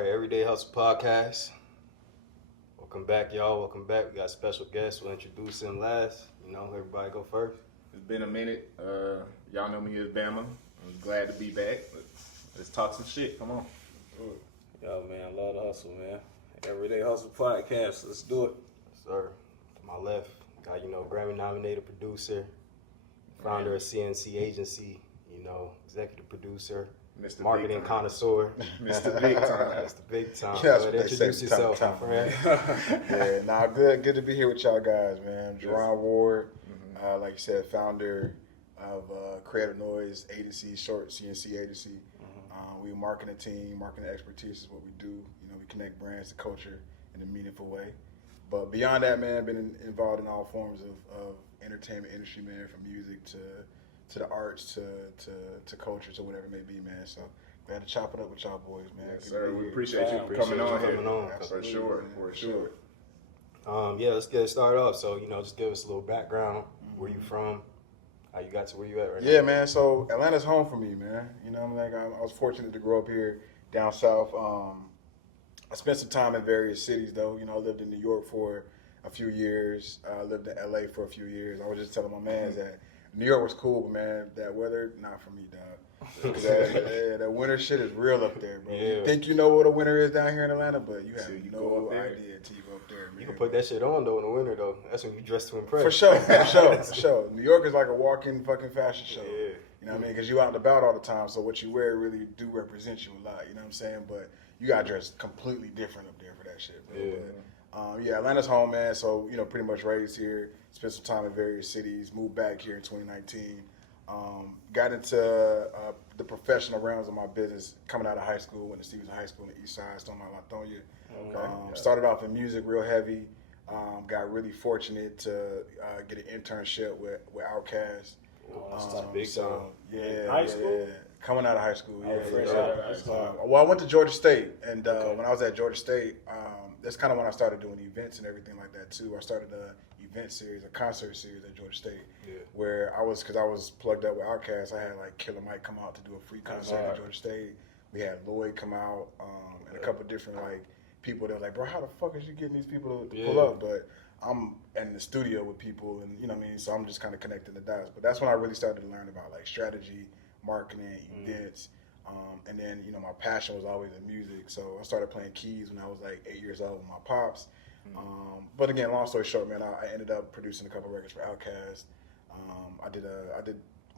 right, Everyday Hustle Podcast. Welcome back, y'all. Welcome back. We got special guests. We'll introduce him last. Everybody go first. It's been a minute. Y'all know me as Bama. I'm glad to be back. Let's talk some shit. Come on. Yo, man, love the hustle, man. Everyday Hustle Podcast. Let's do it. Yes, sir. To my left, got, Grammy nominated producer, founder of CNC Agency, executive producer, Mr. marketing Big Time. connoisseur. Mr. Big Time. That's the big time. Yeah, Go that's ahead, what they introduce say, yourself, time. my friend. Good to be here with y'all guys, man. Jeron Ward, like you said, founder of Creative Noise Agency, short CNC Agency. We marketing team, marketing expertise is what we do. We connect brands to culture in a meaningful way. But beyond that, man, I've been involved in all forms of entertainment industry, man, from music to the arts to culture to whatever it may be, man. So glad to chop it up with y'all boys, man. Yes, Good sir. to be We here. appreciate you coming on here. For Absolutely, sure. man. For sure. Let's get it started off. So, just give us a little background. Where you from? How you got to where you at right now? Yeah, man. So Atlanta's home for me, man. I was fortunate to grow up here down south. I spent some time in various cities, though. I lived in New York for a few years. I lived in LA for a few years. I was just telling my mans that New York was cool, but man, that weather, not for me, dog. That winter shit is real up there, bro. Yeah. You think you know what a winter is down here in Atlanta, but you have Till you no go up there. idea until you go up there, man. You can put that shit on, though, in the winter, though. That's when you dress to impress. For sure. New York is like a walking fucking fashion show. Yeah. You know what I mean? Because you out and about all the time, so what you wear really do represent you a lot. You know what I'm saying? But you got to dress completely different up there for that shit, bro. Yeah. But, Atlanta's home, man. So, pretty much raised here. Spent some time in various cities. Moved back here in 2019. Got into the professional realms of my business coming out of high school. Went to Stevenson High School on the east side, Stone Mountain, Lithonia. Okay. Started off in music real heavy. Got really fortunate to get an internship with Outkast. Big time. Yeah. High school? Yeah. Coming out of high school. Yeah. fresh yeah. out of high school. Well, I went to Georgia State, and when I was at Georgia State, that's kind of when I started doing events and everything like that too. I started a event series, a concert series at Georgia State, where because I was plugged up with Outkast, I had like Killer Mike come out to do a free concert at Georgia State. We had Lloyd come out, and a couple different like people that were like, bro, how the fuck is you getting these people to pull up? But I'm in the studio with people, and you know what I mean. So I'm just kind of connecting the dots. But that's when I really started to learn about like strategy, marketing, events. And then, my passion was always in music. So I started playing keys when I was like 8 years old with my pops. But again, long story short, man, I ended up producing a couple records for Outkast. I did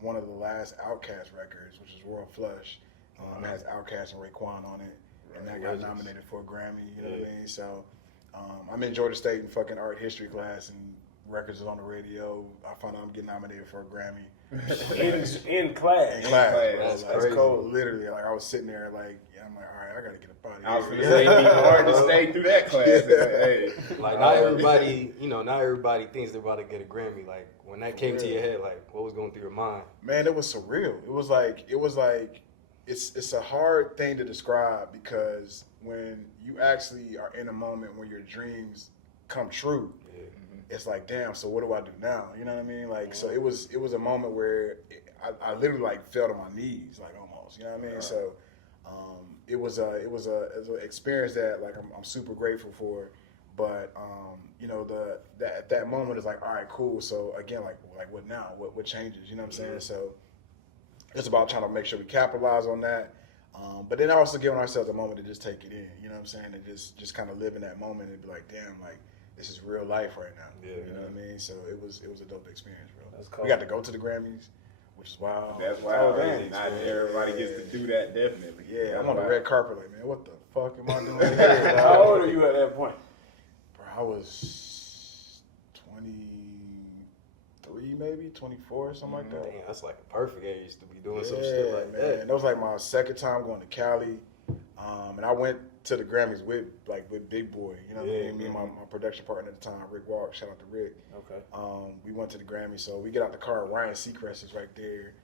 one of the last Outkast records, which is Royal Flush. It has Outkast and Raekwon on it. And that got nominated for a Grammy, you know what I mean? So I'm in Georgia State in fucking art history class, and records is on the radio. I found out I'm getting nominated for a Grammy. In class. In class, bro. That's Like, crazy. cold. Literally, like I was sitting there, like, I'm like, all right, I gotta get up out of here. I was going to say, it'd be hard to stay through that class. Hey. Like, not everybody thinks they're about to get a Grammy. Like, when that came to your head, like, what was going through your mind? Man, it was surreal. It was like it's a hard thing to describe, because when you actually are in a moment when your dreams come true, it's like, damn, so what do I do now? You know what I mean? Like, so it was a moment where I literally like fell to my knees, like almost. You know what I mean? So it was an experience that like I'm super grateful for. But at that moment it's like, all right, cool. So again, like what now? What changes? You know what I'm saying? So it's about trying to make sure we capitalize on that. But then also giving ourselves a moment to just take it in. You know what I'm saying? And just kind of live in that moment and be like, damn, like this is real life right now. Yeah. You know what I mean? So it was a dope experience, bro. That's cool. We got to go to the Grammys, which is wild. That's wild. Thanks, Not man. everybody gets to do that, definitely. Yeah, I'm on the red carpet like, man, what the fuck am I doing here? How old are you at that point? Bro, I was 23, maybe 24, something like that. Damn, that's like a perfect age to be doing some Yeah, shit like man. that. That was like my second time going to Cali, and I went to the Grammys with Big Boy. You know what I mean? Me and my production partner at the time, Rick Walk. Shout out to Rick. Okay. We went to the Grammys, so we get out the car. Ryan Seacrest is right there.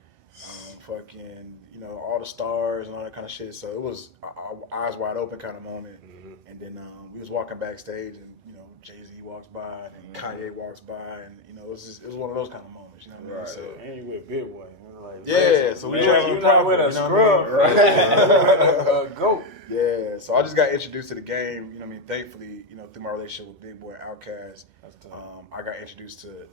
Fucking, all the stars and all that kind of shit. So it was eyes wide open kind of moment. And then we was walking backstage, and Jay-Z walks by and Kanye walks by, and you know, it was one of those kind of moments. You know what I mean? So And you with Big Boy. You know, like, yeah, so we trying to you not with a scrub, Right. a goat. Yeah, so I just got introduced to the game. You know what I mean? Thankfully, you know, through my relationship with Big Boy and Outkast, I got introduced to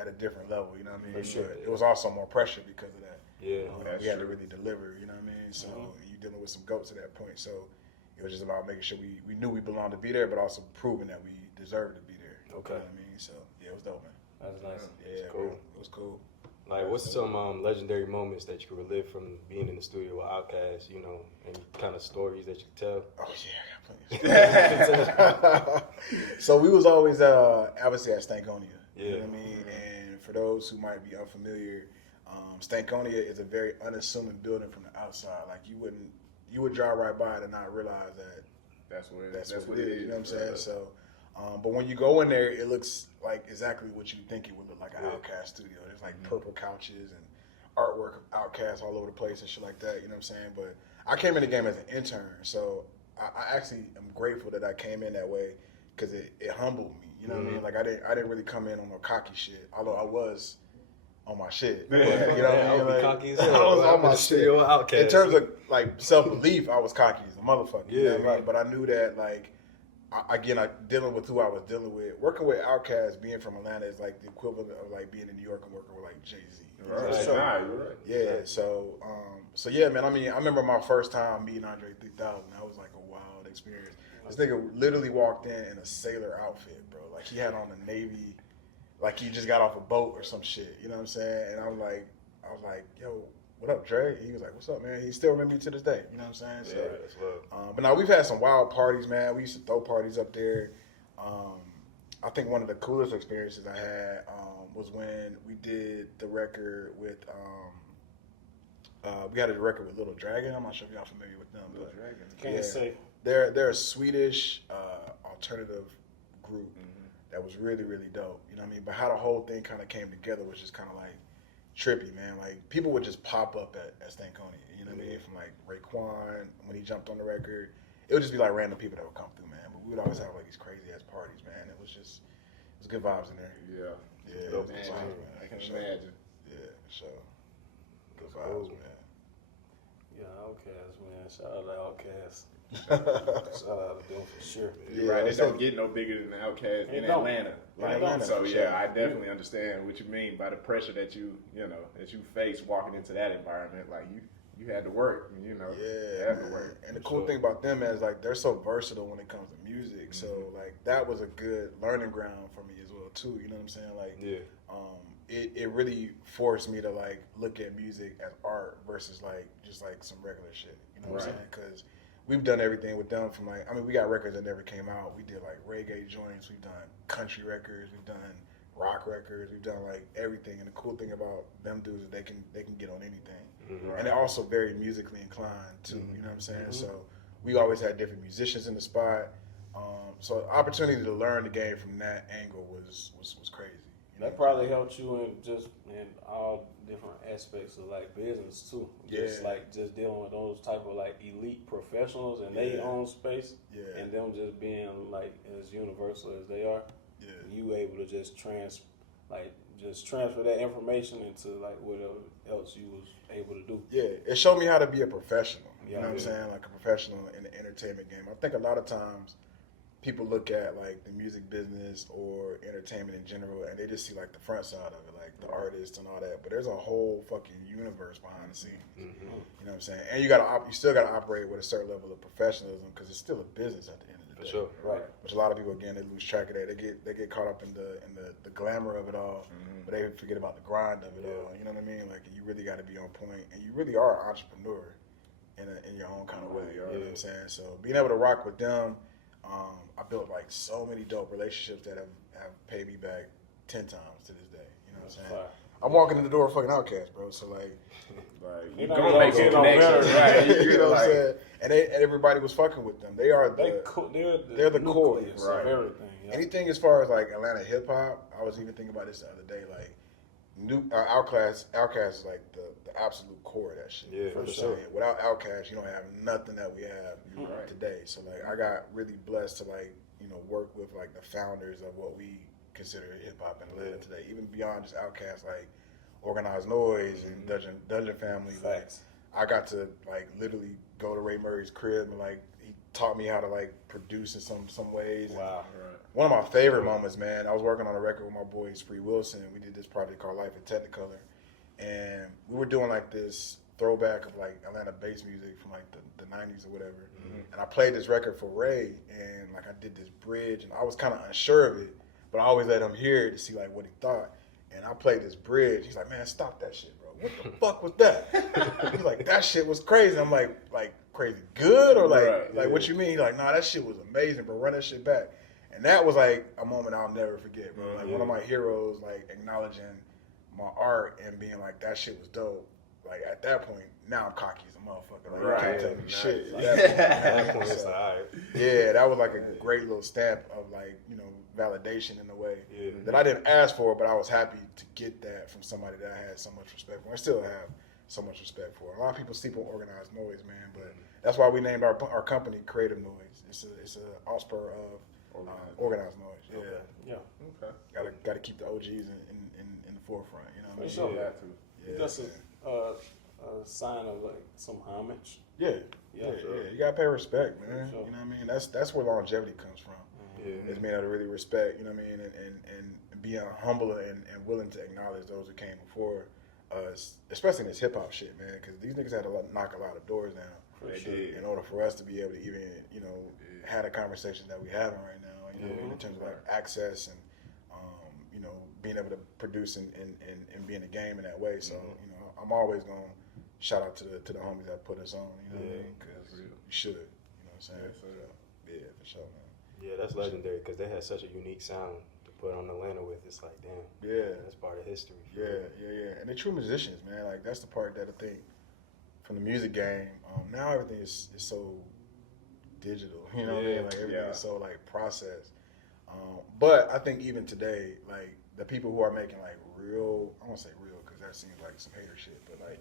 at a different level. You know what I mean? For sure. But it was also more pressure because of that. Yeah. We had to really deliver. You know what I mean? So you dealing with some goats at that point. So it was just about making sure we knew we belonged to be there, but also proving that we deserved to be there. Okay. You know what I mean? So yeah, it was dope, man. That's nice. Yeah, cool. bro, it was cool. Like, what's some legendary moments that you can relive from being in the studio with Outkast? You know, any kind of stories that you can tell? Oh yeah, I got plenty. So we was always obviously at Stankonia. Yeah. You know what I mean? And for those who might be unfamiliar, Stankonia is a very unassuming building from the outside. Like you would drive right by it and not realize that That's what it is. You know what I'm saying? So, but when you go in there, it looks like exactly what you think it would look like an Outkast studio. There's like purple couches and artwork of Outkast all over the place and shit like that. You know what I'm saying? But I came in the game as an intern, so I actually am grateful that I came in that way because it humbled me. You know what I mean? Like I didn't really come in on no cocky shit, although I was on my shit. But, you know what I mean? Like, cocky as I hell. was on my shit. Studio with Outkast. In terms of like self-belief, I was cocky as a motherfucker. Yeah, You know what I mean? right. But I knew that like, I dealing with who I was dealing with, working with Outkast, being from Atlanta is like the equivalent of like being in New York and working with like Jay-Z. Right. So, Nah, you're right. yeah, so yeah, man. I mean, I remember my first time meeting Andre 3000. That was like a wild experience. This nigga literally walked in a sailor outfit, bro. Like he had on a Navy, like he just got off a boat or some shit. You know what I'm saying? And I was like, yo, what up, Dre? He was like, what's up, man? He still remember me to this day. You know what I'm saying? So, Yeah, that's love. but now we've had some wild parties, man. We used to throw parties up there. I think one of the coolest experiences I had was when we did the record with. We had a record with Little Dragon. I'm not sure if y'all familiar with them, but Can't say. they're a Swedish alternative group that was really, really dope. You know what I mean? But how the whole thing kind of came together was just kind of like trippy, man. Like people would just pop up at Stankonia. You know what I mean? From like Raekwon when he jumped on the record, it would just be like random people that would come through, man. But we would always have like these crazy ass parties, man. It was good vibes in there. Yeah. Yeah, it Dope, was man. good vibes, man. I can For sure. imagine. Yeah, for sure. Good vibes, man. Yeah, Outkast, man. Shout out to Outkast. Shout out to them for sure. Yeah, Right, I'm it don't saying- get no bigger than Outkast It in don't. Atlanta. Like, Atlanta, so for yeah, sure. I definitely understand what you mean by the pressure that you face walking into that environment. Like you had to work, you know. You Yeah, had to man. work. And the cool thing about them is like they're so versatile when it comes to music. So like that was a good learning ground for me as well too. You know what I'm saying? Like it really forced me to like look at music as art versus like just like some regular shit. You know what I'm saying? Because we've done everything with them from like we got records that never came out. We did like reggae joints. We've done country records. We've done rock records. We've done like everything. And the cool thing about them dudes is they can get on anything. And they're also very musically inclined too. You know what I'm saying? So we always had different musicians in the spot. So the opportunity to learn the game from that angle was crazy. You know? That probably helped you in all different aspects of like business too. Just Yeah. like just dealing with those type of like elite professionals and they own space. Yeah. And them just being like as universal as they are. Yeah. You able to just transfer that information into like whatever else you was able to do. Yeah, it showed me how to be a professional. You know what I'm Yeah. saying? Like a professional in the entertainment game. I think a lot of times people look at like the music business or entertainment in general and they just see like the front side of it, like the artists and all that. But there's a whole fucking universe behind the scenes. You know what I'm saying? And you still gotta operate with a certain level of professionalism because it's still a business at the end of the For day. sure. Right. Which a lot of people again they lose track of that. They get caught up in the glamour of it all, but they forget about the grind of it all. You know what I mean? Like you really got to be on point, and you really are an entrepreneur in your own kind of way. You know what I'm saying? So being able to rock with them, I built like so many dope relationships that have paid me back 10 times to this day. You know what I'm saying? Fire. I'm walking in the door of fucking Outkast, bro. So like, You don't gonna know make some get no connections, better. right? you know what I'm like, saying? And everybody was fucking with them. They are They're they're the core, nucleus right. of everything. You know? anything as far as like Atlanta hip hop. I was even thinking about this the other day. Like Outkast is like the absolute core of that shit. Yeah, For for sure. sure. Without Outkast, you don't have nothing that we have Right. today. So like, I got really blessed to like, work with like the founders of what we consider hip hop in Atlanta today. Even beyond just Outkast, like Organized Noise and Dungeon Family. Like, Facts. I got to like literally go to Ray Murray's crib and like he taught me how to like produce in some ways. Wow. Right. One of my favorite moments, man, I was working on a record with my boy Spree Wilson. We did this project called Life in Technicolor. And we were doing like this throwback of like Atlanta bass music from like the 90s or whatever. And I played this record for Ray and like I did this bridge and I was kind of unsure of it, but I always let him hear it to see like what he thought. And I played this bridge. He's like, man, stop that shit, bro. What the fuck was that? He's like, that shit was crazy. I'm like crazy good or like, Right, like what you mean? He's like, nah, that shit was amazing, bro. Run that shit back. And that was like a moment I'll never forget, bro. Like one of my heroes, like acknowledging my art and being like, that shit was dope. Like at that point, now I'm cocky as a motherfucker. Like, Right. you can't tell me Nice. shit. At At that Yeah. point, it's like, all right. Yeah, that was like a great little stamp of like, validation in a way Yeah. that I didn't ask for, but I was happy to get that from somebody that I had so much respect for. I still have so much respect for. A lot of people sleep on Organized Noise, man, but that's why we named our company Creative Noise. It's a offspur of Organized Noise. Yeah, Okay. Yeah. Okay. gotta keep the OGs in the forefront. You know what I mean? For sure. Yeah. Got to. Yeah, That's man. a sign of like some homage. Yeah, Yeah, sure. You gotta pay respect, man. Sure. You know what I mean? That's where longevity comes from. Yeah. Is being able to really respect, you know what I mean, and being humble and willing to acknowledge those who came before us, especially in this hip hop shit, man, because these niggas had to knock a lot of doors down For They sure. did. in order for us to be able to even, have the conversation that we having right now, in terms of like access and, being able to produce and be in the game in that way. So, I'm always going to shout out to the homies that put us on, you know what I mean? Because you should, you know what I'm saying? Yes, sir. So, yeah, for sure, man. Yeah, that's legendary because they had such a unique sound to put on Atlanta with. It's like, damn, Yeah. that's part of history. Yeah. And they're true musicians, man. Like, that's the part that I think from the music game, now everything is so digital, you know what I mean? Like, everything is so, like, processed. But I think even today, like, the people who are making, like, real, I won't say real because that seems like some hater shit, but, like,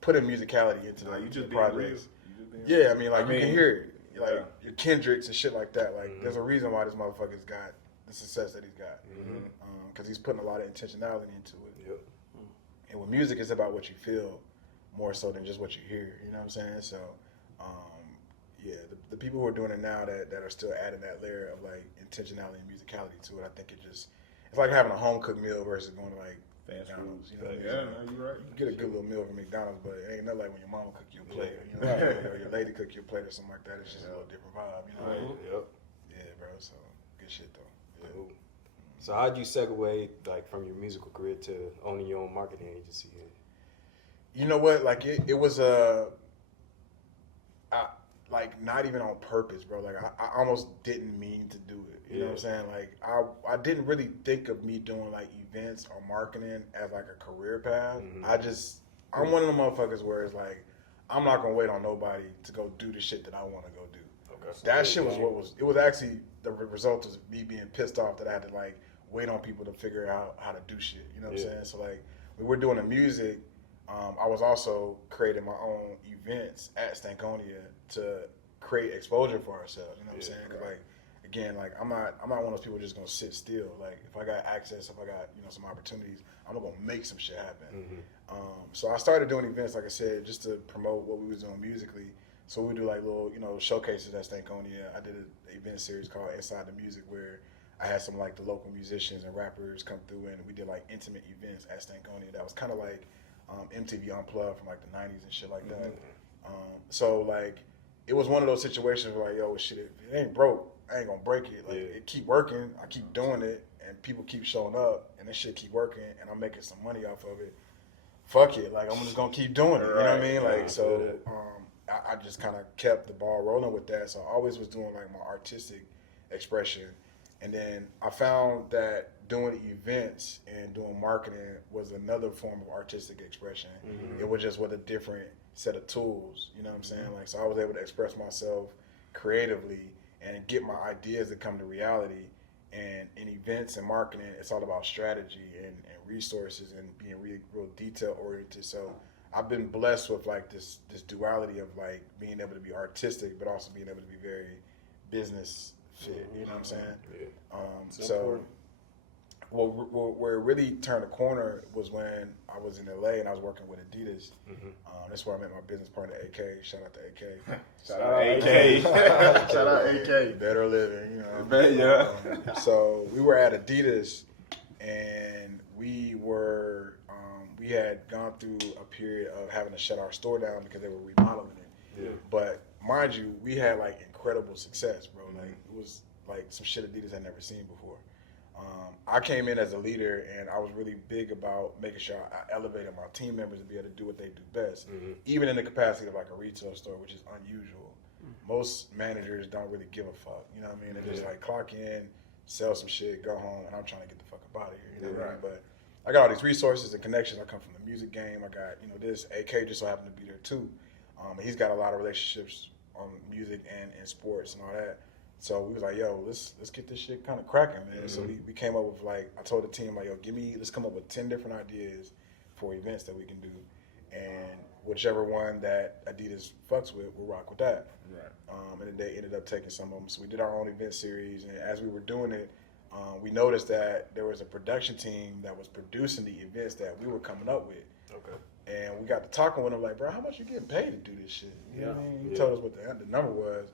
putting musicality into Nah, you the just being real. projects. You just being Yeah, real. I mean, like, you can hear it. Like, Yeah. your Kendricks and shit like that. Like, there's a reason why this motherfucker's got the success that he's got. Because he's putting a lot of intentionality into it. Yep. And with music, it's about what you feel more so than just what you hear. You know what I'm saying? So, the people who are doing it now that are still adding that layer of, like, intentionality and musicality to it, I think it's like having a home-cooked meal versus going to, like, Fast McDonald's. food. You know what I mean? Yeah, no, you're right. You get a good little meal from McDonald's, but it ain't nothing like when your mama cook you a plate, you know, or your lady cook you a plate or something like that. It's just a little different vibe, you know. Yep. Yeah, bro. So good shit though. Yeah. Cool. So how'd you segue like from your musical career to owning your own marketing agency? You know what? Like it was like not even on purpose, bro. Like I almost didn't mean to do it. You know what I'm saying? Like I didn't really think of me doing like events or marketing as like a career path. I'm one of the motherfuckers where it's like I'm not gonna wait on nobody to go do the shit that I want to go do. Okay. That shit was it was actually the result of me being pissed off that I had to like wait on people to figure out how to do shit. You know what I'm saying? So like we were doing the music. I was also creating my own events at Stankonia to create exposure for ourselves. You know what I'm saying? Because like again, like I'm not one of those people just gonna sit still. Like if I got access, if I got some opportunities, I'm gonna make some shit happen. So I started doing events, like I said, just to promote what we was doing musically. So we do like little showcases at Stankonia. I did an event series called Inside the Music where I had some like the local musicians and rappers come through and we did like intimate events at Stankonia. That was kind of like MTV Unplugged from like the 90s and shit like that. So like it was one of those situations where like, yo, shit, if it ain't broke, I ain't gonna break it. Like it keep working, I keep doing it, and people keep showing up, and this shit keep working, and I'm making some money off of it. Fuck it, like I'm just gonna keep doing it. You know what I mean? Like so, I just kind of kept the ball rolling with that. So I always was doing like my artistic expression, and then I found that doing events and doing marketing was another form of artistic expression. It was just with a different set of tools. You know what I'm saying? Like so, I was able to express myself creatively and get my ideas to come to reality. And in events and marketing, it's all about strategy and resources and being real detail oriented. So I've been blessed with like this duality of like being able to be artistic, but also being able to be very business fit. You know what I'm saying? Yeah. So where it really turned a corner was when I was in LA and I was working with Adidas. That's where I met my business partner, AK. Shout out to AK. Shout out AK. Shout out AK. Better living, you know. Yeah. So we were at Adidas, and we had gone through a period of having to shut our store down because they were remodeling it. Yeah. But mind you, we had like incredible success, bro. Like it was like some shit Adidas had never seen before. I came in as a leader, and I was really big about making sure I elevated my team members to be able to do what they do best, even in the capacity of like a retail store, which is unusual. Most managers don't really give a fuck, you know what I mean? They just like clock in, sell some shit, go home, and I'm trying to get the fuck up out of here, you know what I mean? But I got all these resources and connections. I come from the music game. I got, this AK just so happened to be there too. He's got a lot of relationships on music and in sports and all that. So we was like, yo, let's get this shit kind of cracking, man. So we came up with like, I told the team like, yo, let's come up with 10 different ideas for events that we can do, and whichever one that Adidas fucks with, we'll rock with that. Right. And then they ended up taking some of them. So we did our own event series, and as we were doing it, we noticed that there was a production team that was producing the events that we were coming up with. Okay. And we got to talking with them like, bro, how much you getting paid to do this shit? You know what I mean? He told us what the number was.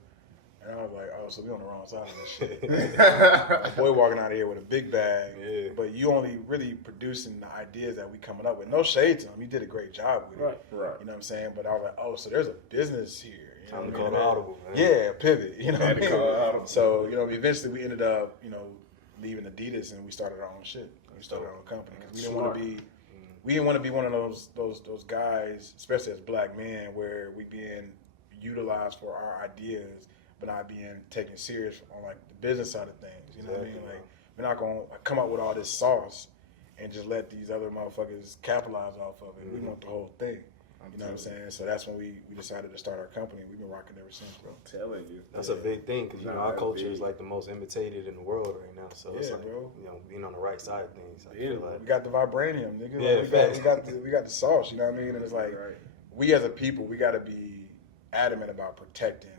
And I was like, oh, so we on the wrong side of this shit. A boy walking out of here with a big bag, but you only really producing the ideas that we coming up with. No shade to him. He did a great job with it. Right. You know what I'm saying? But I was like, oh, so there's a business here. You know Time to what I call mean? an audible, man. Yeah, pivot. You know what I Had to mean? call an audible. So, eventually we ended up, leaving Adidas, and we started our own shit. We started our own company. 'Cause we didn't want to be one of those guys, especially as black men, where we being utilized for our ideas, but not being taken serious on like the business side of things. You know what I mean? Like, we're not gonna come up with all this sauce and just let these other motherfuckers capitalize off of it. We want the whole thing. You know what I'm saying? So that's when we decided to start our company. We've been rocking ever since, bro. I'm telling you. That's a big thing because our culture is like the most imitated in the world right now. So it's like, bro. Being on the right side of things. I feel like We got the vibranium, nigga. Yeah, we got the sauce. You know what I mean? And it's like we as a people, we got to be adamant about protecting,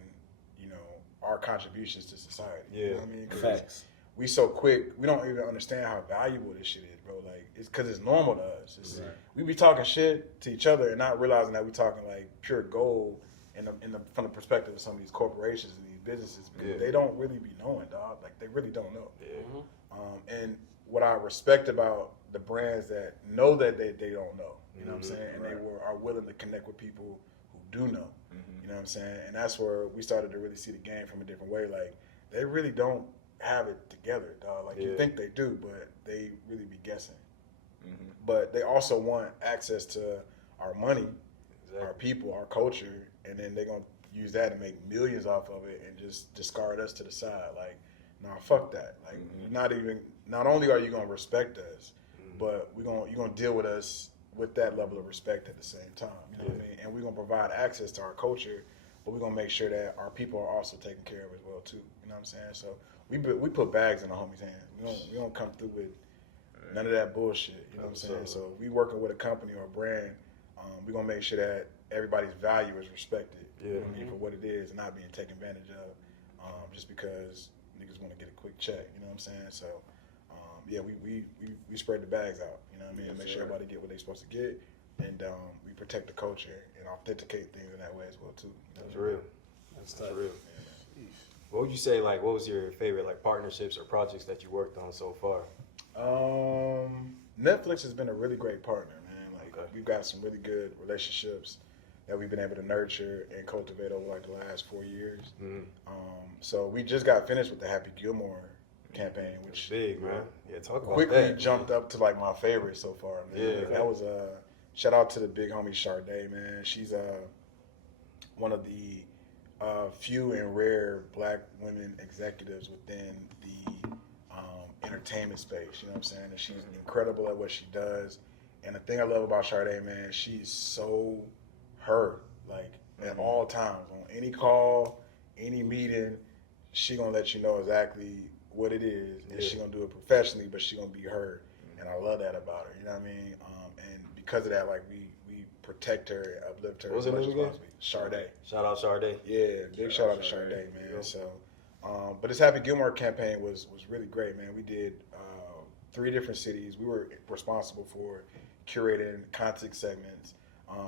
our contributions to society. Yeah. You know what I mean? 'Cause Facts. we so quick, we don't even understand how valuable this shit is, bro. Like, it's because it's normal to us. We be talking shit to each other and not realizing that we talking like pure gold from the perspective of some of these corporations and these businesses, because they don't really be knowing, dog. Like, they really don't know. And what I respect about the brands that know that they don't know, you know what I'm saying, and they are willing to connect with people who do know. You know what I'm saying? And that's where we started to really see the game from a different way. Like, they really don't have it together, dog. Like, you think they do, but they really be guessing. But they also want access to our money, our people, our culture, and then they're going to use that and make millions off of it and just discard us to the side. Like, nah, fuck that. Like, not only are you going to respect us, but you're going to deal with us with that level of respect at the same time. You know what I mean? And we're going to provide access to our culture, but we're going to make sure that our people are also taken care of as well, too. You know what I'm saying? So we put bags in the homies' hands. We don't come through with none of that bullshit. You know what I'm saying? So we working with a company or a brand, we're going to make sure that everybody's value is respected for what it is and not being taken advantage of just because niggas want to get a quick check. You know what I'm saying? So, we spread the bags out. You know what I mean? And make sure everybody get what they're supposed to get. And we protect the culture and authenticate things in that way as well, too. That's real. That's real. Yeah. What would you say, like, what was your favorite, like, partnerships or projects that you worked on so far? Netflix has been a really great partner, man. Like, we've got some really good relationships that we've been able to nurture and cultivate over, like, the last 4 years. So we just got finished with the Happy Gilmore campaign, which big, man. Yeah, talk about quickly that. Jumped up to, like, my favorite so far, man. Yeah. Like, that was shout out to the big homie Sade, man. She's one of the few and rare black women executives within the entertainment space. You know what I'm saying? And she's incredible at what she does. And the thing I love about Sade, man, she's so her. Like, at all times, on any call, any meeting, she gonna let you know exactly what it is, and Yeah. she gonna do it professionally, but she gonna be her, and I love that about her. You know what I mean? And because of that, like we protect her, and uplift her. What was as her much name as again? possible. Sade. Shout out Sade. Yeah, big shout out to Sade, man. So, but this Happy Gilmore campaign was really great, man. We did 3 different cities. We were responsible for curating content segments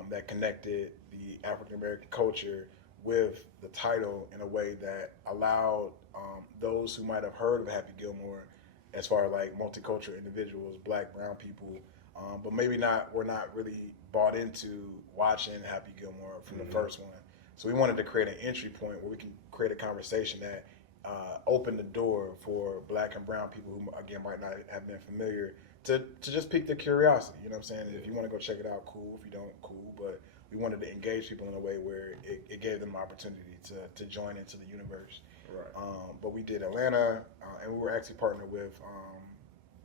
that connected the African American culture with the title in a way that allowed those who might have heard of Happy Gilmore, as far as like multicultural individuals, Black, brown people, but maybe were not really bought into watching Happy Gilmore from the first one. So we wanted to create an entry point where we can create a conversation that opened the door for Black and brown people who, again, might not have been familiar to just pique their curiosity. You know what I'm saying? If you want to go check it out, cool. If you don't, cool. But we wanted to engage people in a way where it gave them an opportunity to join into the universe. Right. But we did Atlanta, and we were actually partnered with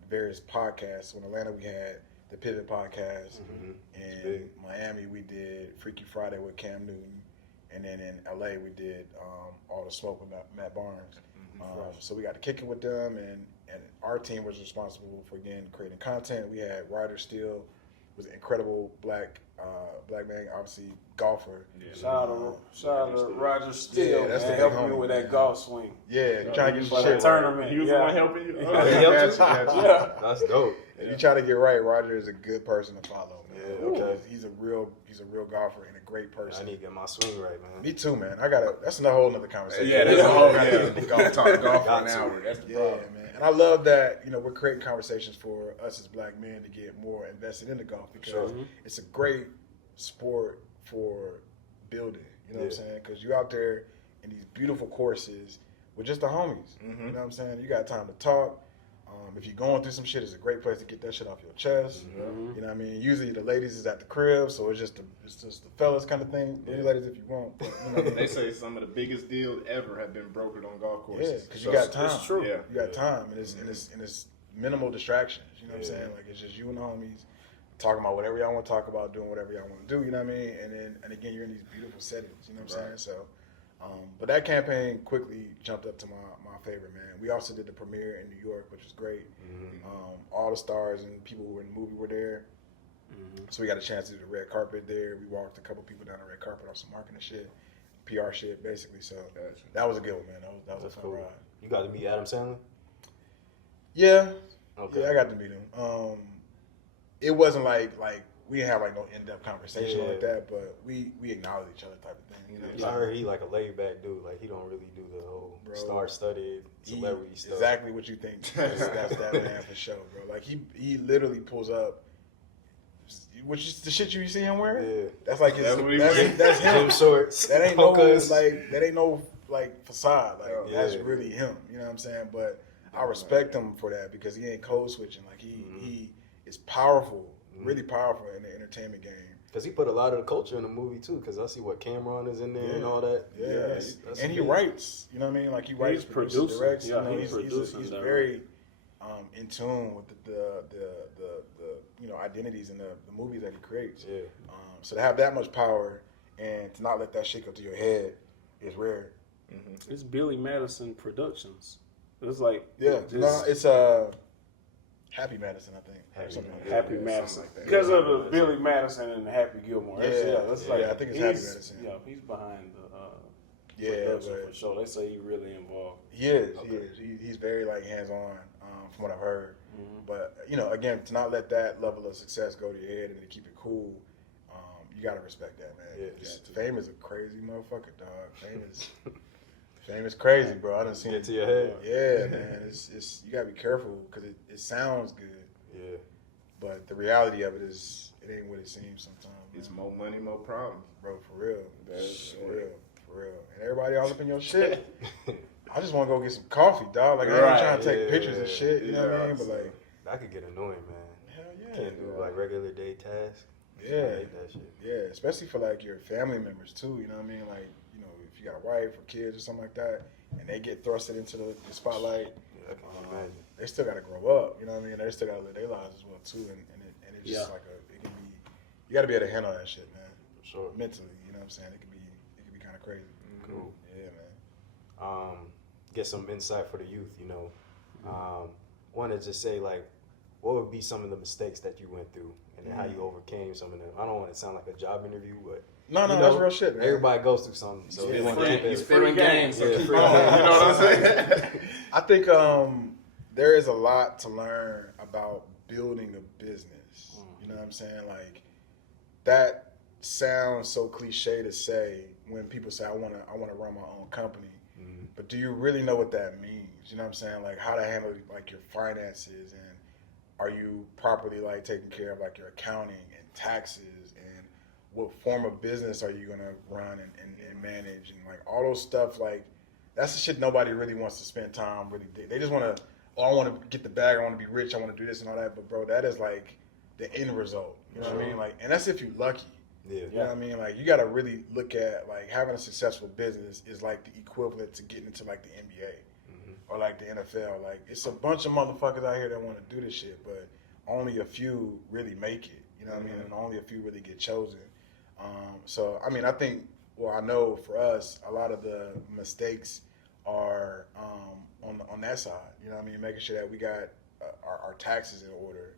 various podcasts. So in Atlanta, we had the Pivot Podcast. In Miami, we did Freaky Friday with Cam Newton. And then in LA, we did All the Smoke with Matt Barnes. So we got to kick it with them, and our team was responsible for, again, creating content. We had Ryder Steele, was an incredible black man, obviously golfer. Yeah. Shout out to Roger Steele, that's the helping homie, me with man. that golf swing. Yeah, you trying to get For your the shit right. tournament. He was the one helping you? He helped you? Yeah. That's dope. If you try to get right, Roger is a good person to follow, man. Yeah, okay. Because he's a real golfer and a great I person. need to get my swing right, man. Me too, man. That's a whole nother conversation. Yeah, that's a whole golf. talk golf for Got an to. hour. That's the Yeah, problem. man. And I love that, we're creating conversations for us as Black men to get more invested into golf, because it's a great sport for building. You know what I'm saying? Because you're out there in these beautiful courses with just the homies. You know what I'm saying? You got time to talk. If you're going through some shit, it's a great place to get that shit off your chest. You know what I mean? Usually the ladies is at the crib, so it's just the fellas kind of thing. Any ladies if you want. But, you know what I mean? They say some of the biggest deals ever have been brokered on golf Yeah, courses. because you got time. It's true. Yeah. You got time, and it's minimal distractions. You know what I'm saying? Like, it's just you and the homies talking about whatever y'all want to talk about, doing whatever y'all want to do. You know what I mean? And again, you're in these beautiful settings. You know what I'm saying? So, but that campaign quickly jumped up to my favorite, man. We also did the premiere in New York, which was great. All the stars and people who were in the movie were there. So we got a chance to do the red carpet there. We walked a couple people down the red carpet on some marketing shit, PR shit, basically. So that was a good one, man. That was a fun ride. You got to meet Adam Sandler? Yeah. Okay. Yeah, I got to meet him. It wasn't like we didn't have like no in-depth conversation like that, but we acknowledge each other type of thing. You know? I heard he like a laid back dude. Like he don't really do the whole star-studded celebrity stuff. Exactly what you think. That's that man for sure, bro. Like he literally pulls up, which is the shit you see him wearing. Yeah. That's like that's him. Gym shorts. That ain't no facade. Like that's Yeah. really him. You know what I'm saying? But I respect him for that, because he ain't code switching. Like he is powerful, really powerful in the entertainment game. Because he put a lot of the culture in the movie too. Because I see what Cameron is in there and all that. Yeah, that's and he big. writes. You know what I mean? Like he writes, produces, directs. Yeah, he's very in tune with the identities and the movies that he creates. Yeah. So to have that much power and to not let that shit go to your head is rare. It's Billy Madison Productions. It's like It's Happy Madison, I think. Happy Something like Happy that. Madison, like that. because of the Billy Madison and Happy Gilmore. I think it's Happy he's- Madison. Yeah, he's behind the Yeah, production but for sure. They say he really involved. he is. He's very hands-on, from what I've heard. But again, to not let that level of success go to your head and to keep it cool, you gotta respect that, man. Yeah. Fame is a crazy motherfucker, dog. Fame is crazy, bro. I done seen Get to your head. Yeah, man. It's you gotta be careful because it sounds good, Yeah. but the reality of it is it ain't what it seems sometimes. It's more money, more problems. Bro, for real. That's For real. And everybody all up in your shit. I just want to go get some coffee, dog. Like, I ain't trying to take pictures and shit, you know what I mean? But, like, that could get annoying, man. hell yeah. Can't do like regular day tasks. Yeah. I hate that shit. Yeah, especially for, like, your family members, too, you know what I mean? Like, if you got a wife or kids or something like that, and they get thrusted into the spotlight, Yeah, I can imagine. they still got to grow up, you know what I mean? They still got to live their lives as well, too. And it's just like it can be, you got to be able to handle that shit, man. For sure. Mentally, you know what I'm saying? It can be kind of crazy. Cool. Yeah, man. Get some insight for the youth, Want to just say, like, what would be some of the mistakes that you went through and then how you overcame some of them? I don't want it to sound like a job interview, but No, you know, that's real shit, man. everybody goes through something. So It's it's free. like, It's free game. So Yeah, keep free going. game. You know what I'm saying? I think there is a lot to learn about building a business. You know what I'm saying? Like, that sounds so cliche to say when people say I want to run my own company. But do you really know what that means? You know what I'm saying? Like, how to handle like your finances, and are you properly like taking care of like your accounting and taxes, and what form of business are you gonna run and manage, and like all those stuff. Like, that's the shit nobody really wants to spend time really. They just want to, I want to get the bag, I want to be rich, I want to do this and all that. But bro, that is like the end result. You know what I mean? Like, and that's if you're lucky. Yeah. You know what I mean? Like, you got to really look at, like, having a successful business is like the equivalent to getting into like the NBA or like the NFL. Like, it's a bunch of motherfuckers out here that want to do this shit, but only a few really make it. You know what I mean? And only a few really get chosen. So, I mean, I think, well, I know for us, a lot of the mistakes are on that side. You know what I mean? Making sure that we got our taxes in order.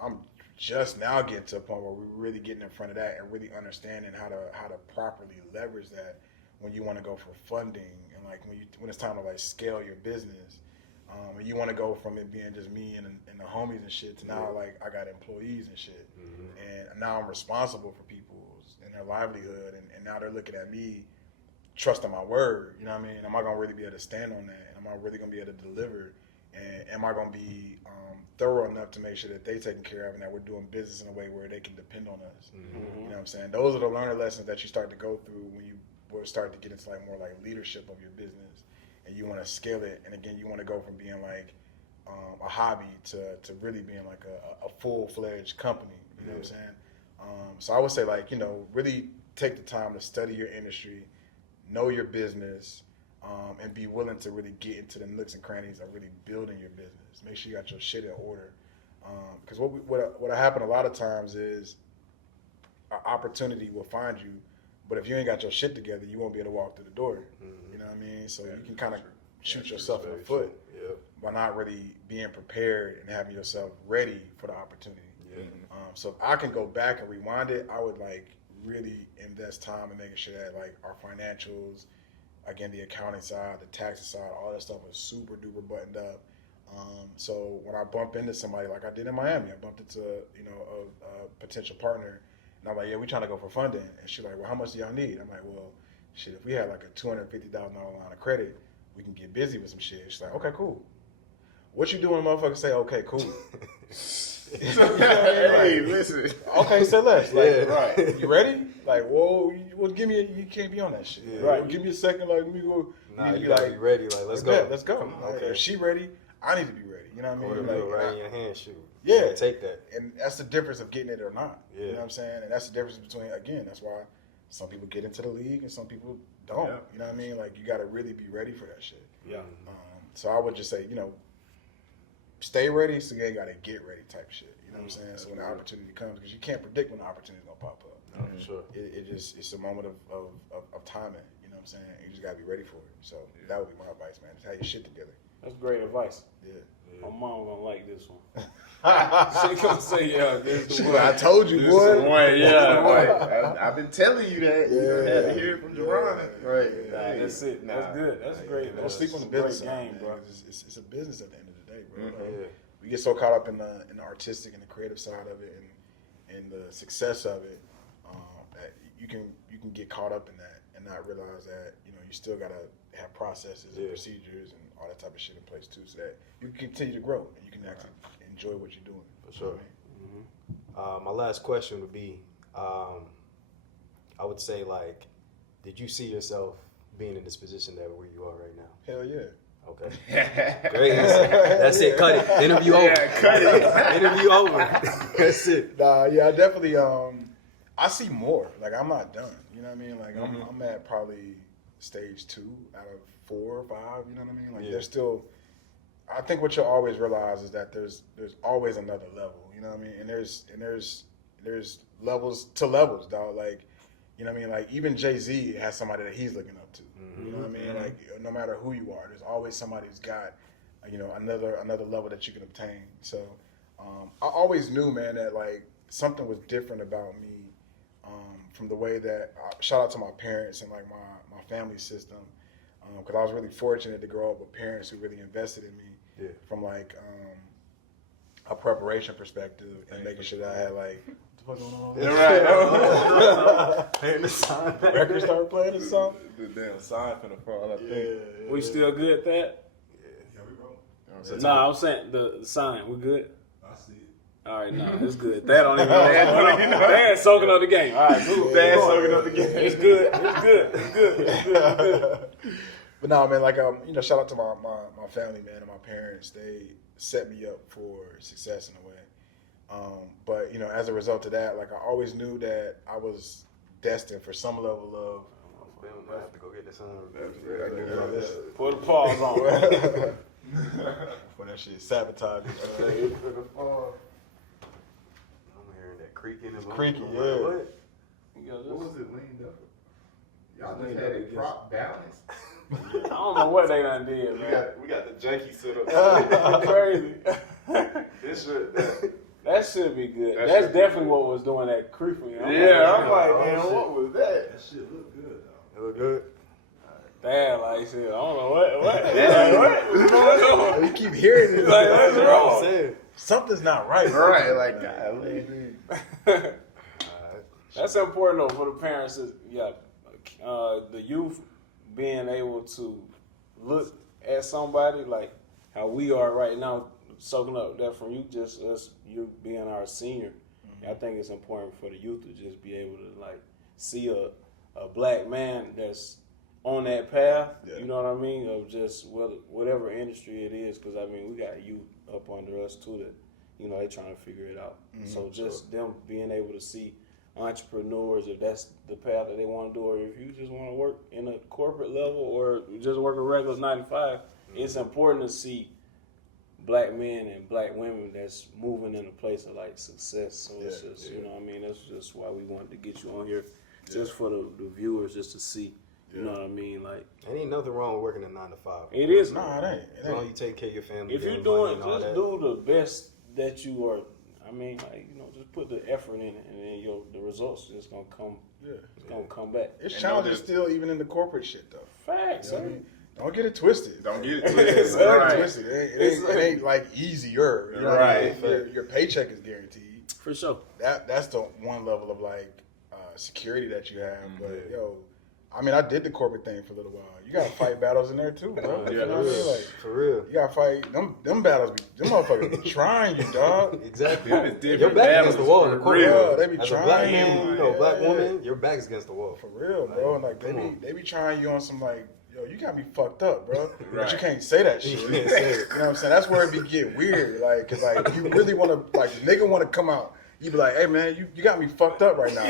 I'm just now getting to a point where we're really getting in front of that and really understanding how to properly leverage that when you want to go for funding, and like when it's time to like scale your business, and you want to go from it being just me and the homies and shit to now like I got employees and shit, and now I'm responsible for people's and their livelihood, and now they're looking at me trusting my word. You know what I mean? Am I gonna really be able to stand on that? Am I really gonna be able to deliver? And am I going to be thorough enough to make sure that they're taken care of and that we're doing business in a way where they can depend on us? You know what I'm saying? Those are the learner lessons that you start to go through when you start to get into like more like leadership of your business, and you want to scale it. And again, you want to go from being like a hobby to really being like a full-fledged company. You know what I'm saying? So I would say, like, you know, really take the time to study your industry, know your business, and be willing to really get into the nooks and crannies of really building your business. Make sure you got your shit in order. Because what happen a lot of times is an opportunity will find you, but if you ain't got your shit together, you won't be able to walk through the door. You know what I mean? So you can kind of shoot yourself in the foot by not really being prepared and having yourself ready for the opportunity. So if I can go back and rewind it, I would like really invest time in making sure that like our financials, again, the accounting side, the taxes side, all that stuff was super duper buttoned up. So when I bump into somebody like I did in Miami, I bumped into a potential partner, and I'm like, yeah, we trying to go for funding. And she's like, well, how much do y'all need? I'm like, well, shit, if we had like a $250,000 line of credit, we can get busy with some shit. She's like, okay, cool. What you doing, motherfucker? Say, okay, cool. Hey, listen. Okay, say less. Like, right. You ready? Like, whoa, well, give me. You can't be on that shit. Right. Well, give me a second. Like, let me go. Nah, need you to gotta be ready. Like, let's go. Let's go. Come on, Like, okay. if she ready, I need to be ready. You know what I Or mean? the Like, bill right in your hand, shoot. Yeah. You take that. and that's the difference of getting it or not. Yeah. You know what I'm saying? And that's the difference between, again, that's why some people get into the league and some people don't. Yeah. You know what I mean? Like, you got to really be ready for that shit. Yeah. So I would just say, stay ready, so you ain't got to get ready type shit. You know what I'm saying? So when the opportunity comes, because you can't predict when the opportunity's going to pop up. No, for sure. It's a moment of timing. You know what I'm saying? You just got to be ready for it. So that would be my advice, man. Just have your shit together. That's great advice. Yeah. My mom gonna like this one. She gonna say, yeah, this is the Shit, one. I told you, This boy. is the one, yeah. Like, I've been telling you that. You had to hear it from Jeron. Right. Nah, that's it. That's good. That's great. Don't That's sleep on the a great business side, game, man, bro. 'cause it's a business at the end of the day, bro. Yeah. We get so caught up in the artistic and the creative side of it and the success of it that you can get caught up in that and not realize that you still gotta have processes and procedures and all that type of shit in place too, so that you can continue to grow and you can actually enjoy what you're doing. For sure. You know what I mean? My last question would be, I would say, like, did you see yourself being in this position that where you are right now? Hell yeah. Okay. Great answer. That's it. Cut it. Interview over. Cut it. Interview over. That's it. Nah, yeah, I definitely. I see more. Like, I'm not done. You know what I mean? Like, I'm at probably stage 2 out of 4 or 5. You know what I mean? Like, there's still. I think what you'll always realize is that there's always another level. You know what I mean? And there's levels to levels, dog. Like, you know what I mean? Like, even Jay-Z has somebody that he's looking up to. You know what I mean? Like, no matter who you are, there's always somebody who's got another level that you can obtain. So I always knew, man, that like something was different about me from the way that shout out to my parents and like my family system, because I was really fortunate to grow up with parents who really invested in me from like a preparation perspective and making sure that I had like what the fuck going on? Right. Playing the sign. Record started playing or something. The damn sign finna fall. I think. Yeah. We still good at that? Yeah, we roll. No, I'm saying the sign. We good? I see it. All right, no, it's good. That don't even know. Dad's soaking up the game. All right, cool. Dad's soaking up the game. It's good. It's good. It's good. It's good. It's good. But no, man, like shout out to my family, man, and my parents. They set me up for success in a way. But as a result of that, like I always knew that I was destined for some level of. I have to go get the sign. Put a pause on. For that shit, sabotage. I'm hearing that creaking. It's creaking, I'm yeah. like, what? What was it leaned up? Y'all just had it prop balance. I don't know what they done did, man. We got the janky sit up. Crazy. This shit. That should be good. That That's should be definitely what was doing that creeping. Yeah, I'm like, oh, man, shit. what was that? That shit look good, though. It look good. Damn, like I said, I don't know what. What's going on? You keep hearing it. Like, what's I'm wrong? saying. Something's not right. Right, like, golly. That's important though for the parents. The youth being able to look at somebody like how we are right now, soaking up that from you, just us, you being our senior. I think it's important for the youth to just be able to like see a black man that's on that path. Yeah. You know what I mean? Of just whatever industry it is, because I mean we got youth up under us too that they trying to figure it out. So just them being able to see entrepreneurs, if that's the path that they want to do, or if you just want to work in a corporate level or just work a regular 9-to-5, it's important to see black men and black women that's moving in a place of like success. So it's just, you know what I mean? That's just why we wanted to get you on here, just for the viewers, just to see, you know what I mean? Like, Ain't nothing wrong with working a 9-to-5. it is. No, it ain't. As long as you take care of your family. If you're getting doing, money and all just that. do the best that you are. I mean, like, just put the effort in it, and then the results just gonna come. Yeah. It's gonna come back. It's And challenges no, still, even in the corporate shit, though. Facts, You know what I sir. mean? Don't get it twisted. Don't get it Don't twisted. get it Right. twisted. It ain't like easier. You know what I mean? Your paycheck is guaranteed. For sure. That's the one level of like security that you have. But I mean, I did the corporate thing for a little while. You gotta fight battles in there too, bro. Yeah, You know what I mean? Like, for real. you gotta fight them battles. Them motherfuckers be trying you, dog. Exactly. Them is different Your back against the wall in the battles, for corner. real. They be As a trying black you. man, black Yeah. woman, your back's against the wall. For real, bro. And like Come on. they be trying you on some like, yo, you got me fucked up, bro. But Right. you can't say that shit. You can't say it. You know what I'm saying? That's where it be get weird. Like, cause like you really want to, like, nigga want to come out. You be like, hey man, you got me fucked up right now.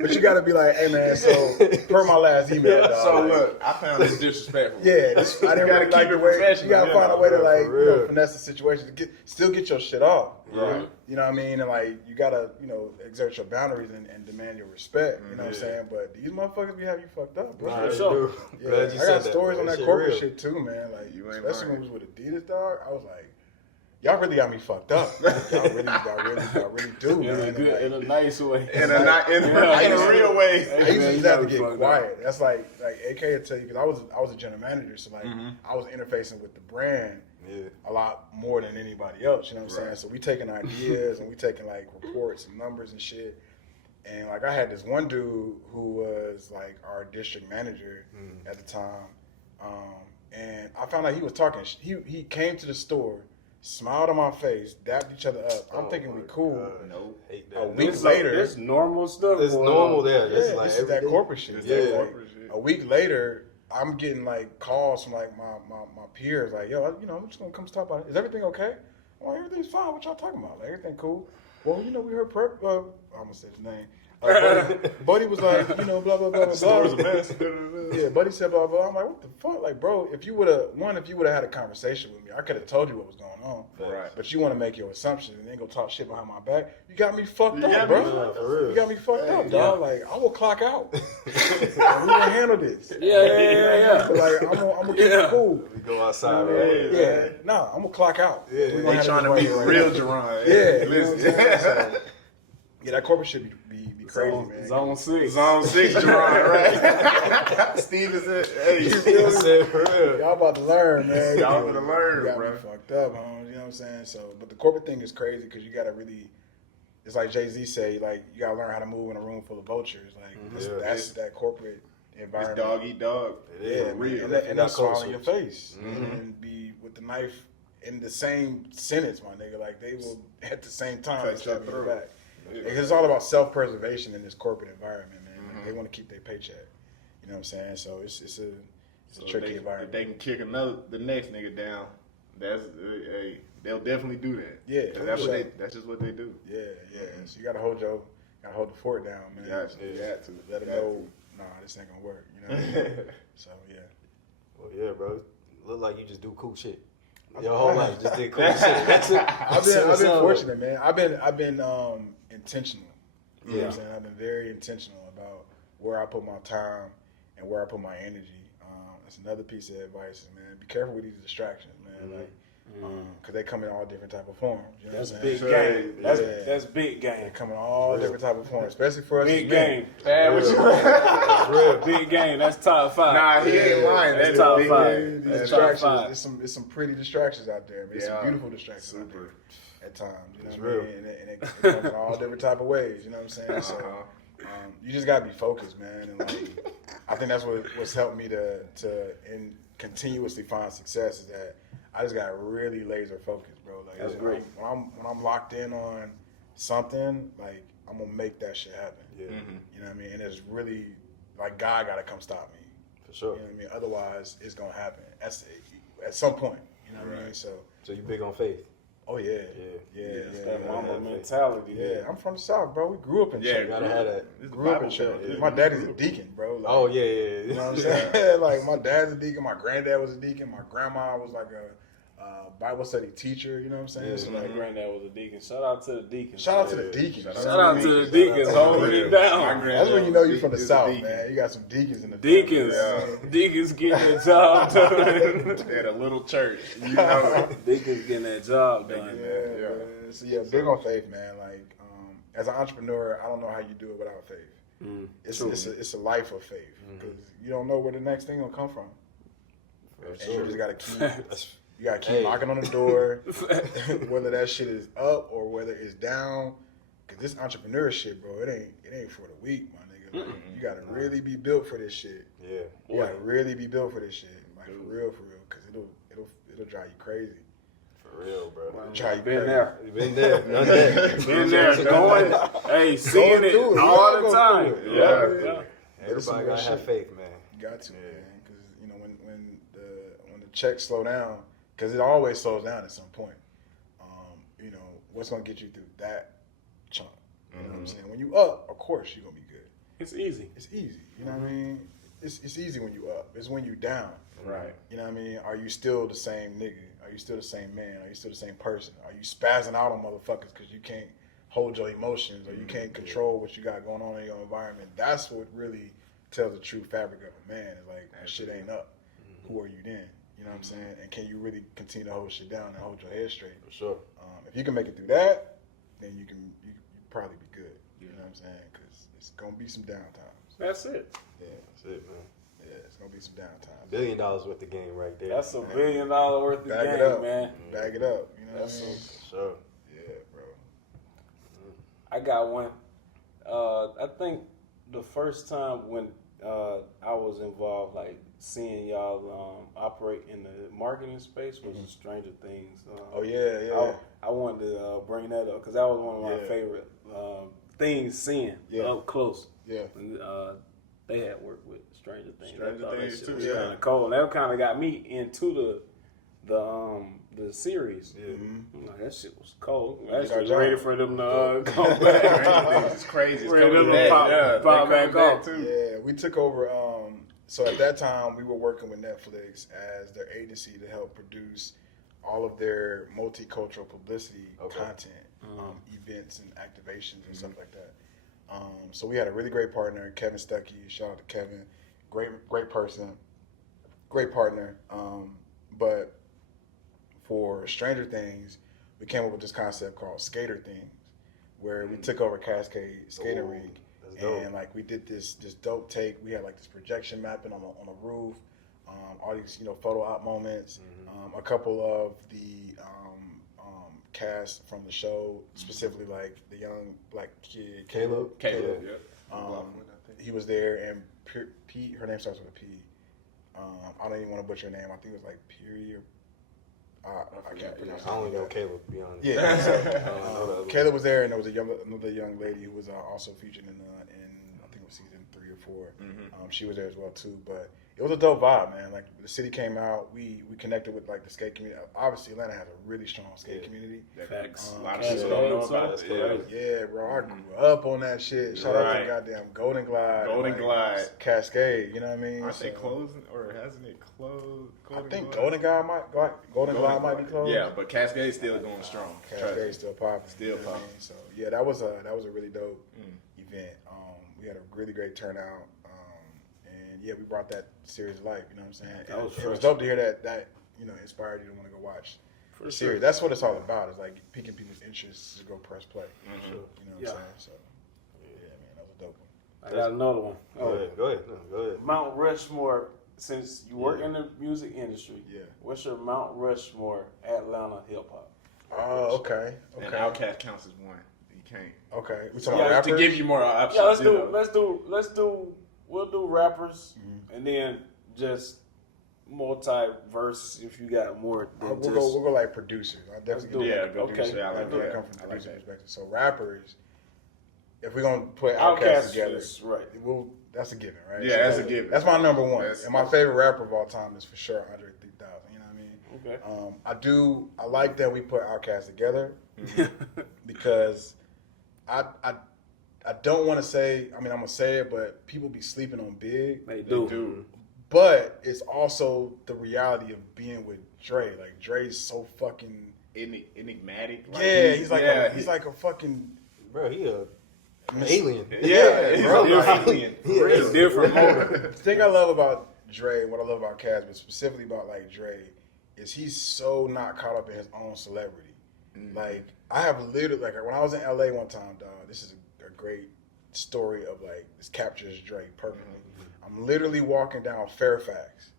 But you gotta be like, hey man, so per my last email, dog. So like, look, I found this disrespectful. yeah, I didn't really like the way. You gotta find a way to like for real. finesse the situation to still get your shit off. Right. You know what I mean? And like you gotta, exert your boundaries and demand your respect. You know what I'm saying? But these motherfuckers be having you fucked up, bro. Nah, For sure. dude. Yeah, Glad you I got said stories on That that shit corporate real. shit too, man. Like, You ain't especially lying. when it was with Adidas, dog. I was like, y'all really got me fucked up. Y'all really do, In a man. good, in a nice way. In a real way. I used to you just have know to you get fucked quiet. That's like AK would tell you, because I was a general manager, so like I was interfacing with the brand Yeah. a lot more than anybody else. You know what I'm saying? Right. So we taking ideas and we taking like reports and numbers and shit. And like I had this one dude who was like our district manager at the time, and I found out he was talking. He came to the store, smiled on my face, dapped each other up. I'm thinking we cool. No. Hate A that. week later, It's normal stuff. It's going normal on. there. yeah, It's like this is every that day. corporate shit. It's Yeah. that corporate shit. A week later, I'm getting like calls from like my peers, like, yo, I'm just gonna come stop by. Is everything okay? I'm like, everything's fine. What y'all talking about? Like, everything cool. Well, we heard I almost said his name. Buddy was like, blah, blah, blah, blah, blah. Store was a mess. Yeah, Buddy said blah, blah. I'm like, what the fuck? Like, bro, if you would have had a conversation with me, I could have told you what was going on. Right. But you want to make your assumptions and then go talk shit behind my back. You got me fucked You up, got me bro. for real. You got me fucked up, dog. Like, I will clock out. We gonna handle this. Yeah. Like, I'm gonna keep it cool. We go outside, Yeah. right? Yeah. Nah, I'm gonna clock out. Yeah. We They gonna trying to handle be this right real now. Jeron. Yeah, you know what I'm Listen. saying? So, yeah, that corporate shit be crazy, man. Zone 6. Zone 6 Jeron, right? Steve is it. Hey, You feel me? Said for real. Y'all about to learn, man. Y'all finna learn, you got bro. me fucked up, homes. You know what I'm saying? So, but the corporate thing is crazy because you gotta really. It's like Jay-Z say, like you gotta learn how to move in a room full of vultures. Like that's that corporate It's environment. dog eat dog. It Yeah, is. man. real. And that's Not smile in your close. face and be with the knife in the same sentence, my nigga. Like they will at the same time Cut stab your you in the throat. back. Because it's all about self-preservation in this corporate environment, man. Like, they want to keep their paycheck. You know what I'm saying? So it's a tricky environment. If they can kick the next nigga down, they'll definitely do that. Yeah, 'Cause that's for what sure. that's just what they do. Yeah. So you gotta hold the fort down, man. You got to. Let them know, nah, this ain't gonna work. You know what I mean? So yeah. Well, yeah, bro. Look like you just do cool shit. Your whole life just did cool shit. That's it. I've been fortunate, man. I've been intentional. You know what I'm Yeah. saying? I've been very intentional about where I put my time and where I put my energy. That's another piece of advice, man. Be careful with these distractions, man. Like, because they come in all different type of forms. You know That's what I'm big saying? game. Yeah. That's big They game. come in all different type of forms, especially for us. Big as men. game. That's real. Big game. That's top 5. Nah, he ain't lying. That's That's top big 5. game. These That's top distractions, 5. it's some pretty distractions out there, man. Yeah. Some beautiful distractions out Super. there at times. You know It's what I real. mean? And it comes in all different type of ways. You know what I'm saying? So you just gotta be focused, man. And like, I think that's what's helped me to continuously find success is that I just got really laser focused, bro. Like That's great. When I'm locked in on something, like I'm gonna make that shit happen. Yeah, You know what I mean? And it's really like God gotta come stop me. for sure. You know what I mean? Otherwise, it's gonna happen at some point. You know what I mean? So, So you big on faith? oh yeah, Yeah. That mama Yeah. mentality. yeah. I'm from the South, bro. We grew up in Yeah, church. You gotta have that. Grew up in church. Yeah. My daddy's a deacon, bro. Like, Oh yeah. you know what I'm saying? Like my dad's a deacon. My granddad was a deacon. My grandma was like a Bible study teacher. You know what I'm saying? Yeah. So My like, granddad was a deacon. Shout out to the deacons. shout out to the deacons. Shout you know Shout what I out mean? to the deacons holding it down. That's when you know you're from the He's a South, deacon. man. You got some deacons in the Deacons. family. Deacons getting the job done. At a little church, you know. Deacons getting that job done. Yeah, Yeah. man. So yeah, big on faith, man. Like as an entrepreneur, I don't know how you do it without faith. It's a life of faith because you don't know where the next thing will come from. For And sure. you just gotta keep That's- keep knocking on the door, whether that shit is up or whether it's down. Cause this entrepreneurship, bro, it ain't for the weak, my nigga. Like, you gotta really be built for this shit. yeah. You gotta really be built for this shit, like for real, cause it'll drive you crazy. For real, bro. Drive you Been crazy. there. You been there, done that. Been there. Going. Hey, seeing Going it through it. all Yeah, the go time. through it. Yeah. But it's some Everybody real gotta have shit. faith, man. You got to, man, because you know when the checks slow down, because it always slows down at some point. You know what's gonna get you through that chunk. You know what I'm saying? When you up, of course you're gonna be good. It's easy. It's easy. You know what I mean? It's easy when you up. It's when you down. Right. You know what I mean? Are you still the same nigga? Are you still the same man? Are you still the same person? Are you spazzing out on motherfuckers because you can't hold your emotions or you can't control what you got going on in your environment? That's what really tells the true fabric of a man. Is like, that shit ain't up. Who are you then? You know what I'm saying? And can you really continue to hold shit down and hold your head straight? For sure. If you can make it through that, then you probably be good. You know what I'm saying? Because it's gonna be some downtimes. That's it. Yeah, That's it, man. yeah, it's gonna be some downtimes. $1 billion worth of game right there. That's $1 billion worth of Bag it game, up, man. Bag it up. You know That's what I mean? For sure. Yeah, bro. I got one. I think the first time when I was involved, like seeing y'all operate in the marketing space was Stranger Things. Oh yeah. I wanted to bring that up because that was one of my Yeah. favorite things seeing Yeah. up close. Yeah. And, they had worked with Stranger Things. Stranger I thought Things that shit too, was yeah. kind of cool. And that kind of got me into the series. Yeah. I'm like, that shit was cold. I was Got ready John. for them to come back. It's crazy. It's Ready coming to back. pop- Yeah, pop they back coming off. too. Yeah, we took over. So at that time, we were working with Netflix as their agency to help produce all of their multicultural publicity content, events and activations and stuff like that. So we had a really great partner, Kevin Stuckey. Shout out to Kevin, great person, great partner. But for Stranger Things, we came up with this concept called Skater Things, where we took over Cascade Skating Rink. And like we did this dope take. We had like this projection mapping on a roof, all these photo op moments. A couple of the cast from the show, specifically like the young black kid Caleb. Yeah. He was there, and Pete. Her name starts with a P. I don't even want to butcher her name. I think it was like Piri or I can't pronounce. I only know Caleb, to be honest. Yeah, so, I don't know the other Caleb was there, and there was another young lady who was also featured in I think it was season 3 or 4. She was there as well too, but it was a dope vibe, man. Like the city came out, we connected with like the skate community. Obviously, Atlanta has a really strong skate community. Facts. A lot of people don't know about it. Yeah, bro, I grew up on that shit. Shout out to goddamn Golden Glide, Golden Glide. Cascade. You know what I mean? Aren't they closing, or hasn't it closed? I think Golden Glide might be closed. Yeah, but Cascade's still going strong. Cascade's still popping. Still you know what I popping. mean? So yeah, that was a really dope event. We had a really great turnout, and yeah, we brought that series to life. You know what I'm saying? That was it was fresh. dope to hear that inspired you to want to go watch the series. That's what it's all about. It's like piquing people's interests to go press play. You know what I'm saying? So yeah, man, that was a dope one. I got another one. Go ahead. No, go ahead. Mount Rushmore. Since you work in the music industry, Yeah. what's your Mount Rushmore Atlanta hip hop? Oh, okay. And Outkast counts as one. You can't. Okay. We talking Yeah, about To rappers? give you more options. We'll do rappers, and then just multi-verse if you got more than We'll go like producers. I definitely Let's do get it. Go Okay. producer. I like that. come from I like producer that. perspective. So rappers, if we're gonna put Outkast together, is right. that's a given, right? Yeah, that's a given. That's my number one. That's- And my favorite rapper of all time is for sure Andre 3000. You know what I mean? Okay. I like that we put Outkast together because I don't want to say. I mean, I'm gonna say it, but people be sleeping on Big. They do. do. But it's also the reality of being with Dre. Like Dre's so fucking Enigmatic. he's like a fucking Bro, he a alien. Yeah, bro. he's Like, alien. Real different moment. the thing I love about Dre, what I love about Kaz, but specifically about like Dre, is he's so not caught up in his own celebrity. Like I have literally, like when I was in LA one time, dog. This is a great story of like this captures Dre perfectly. I'm literally walking down Fairfax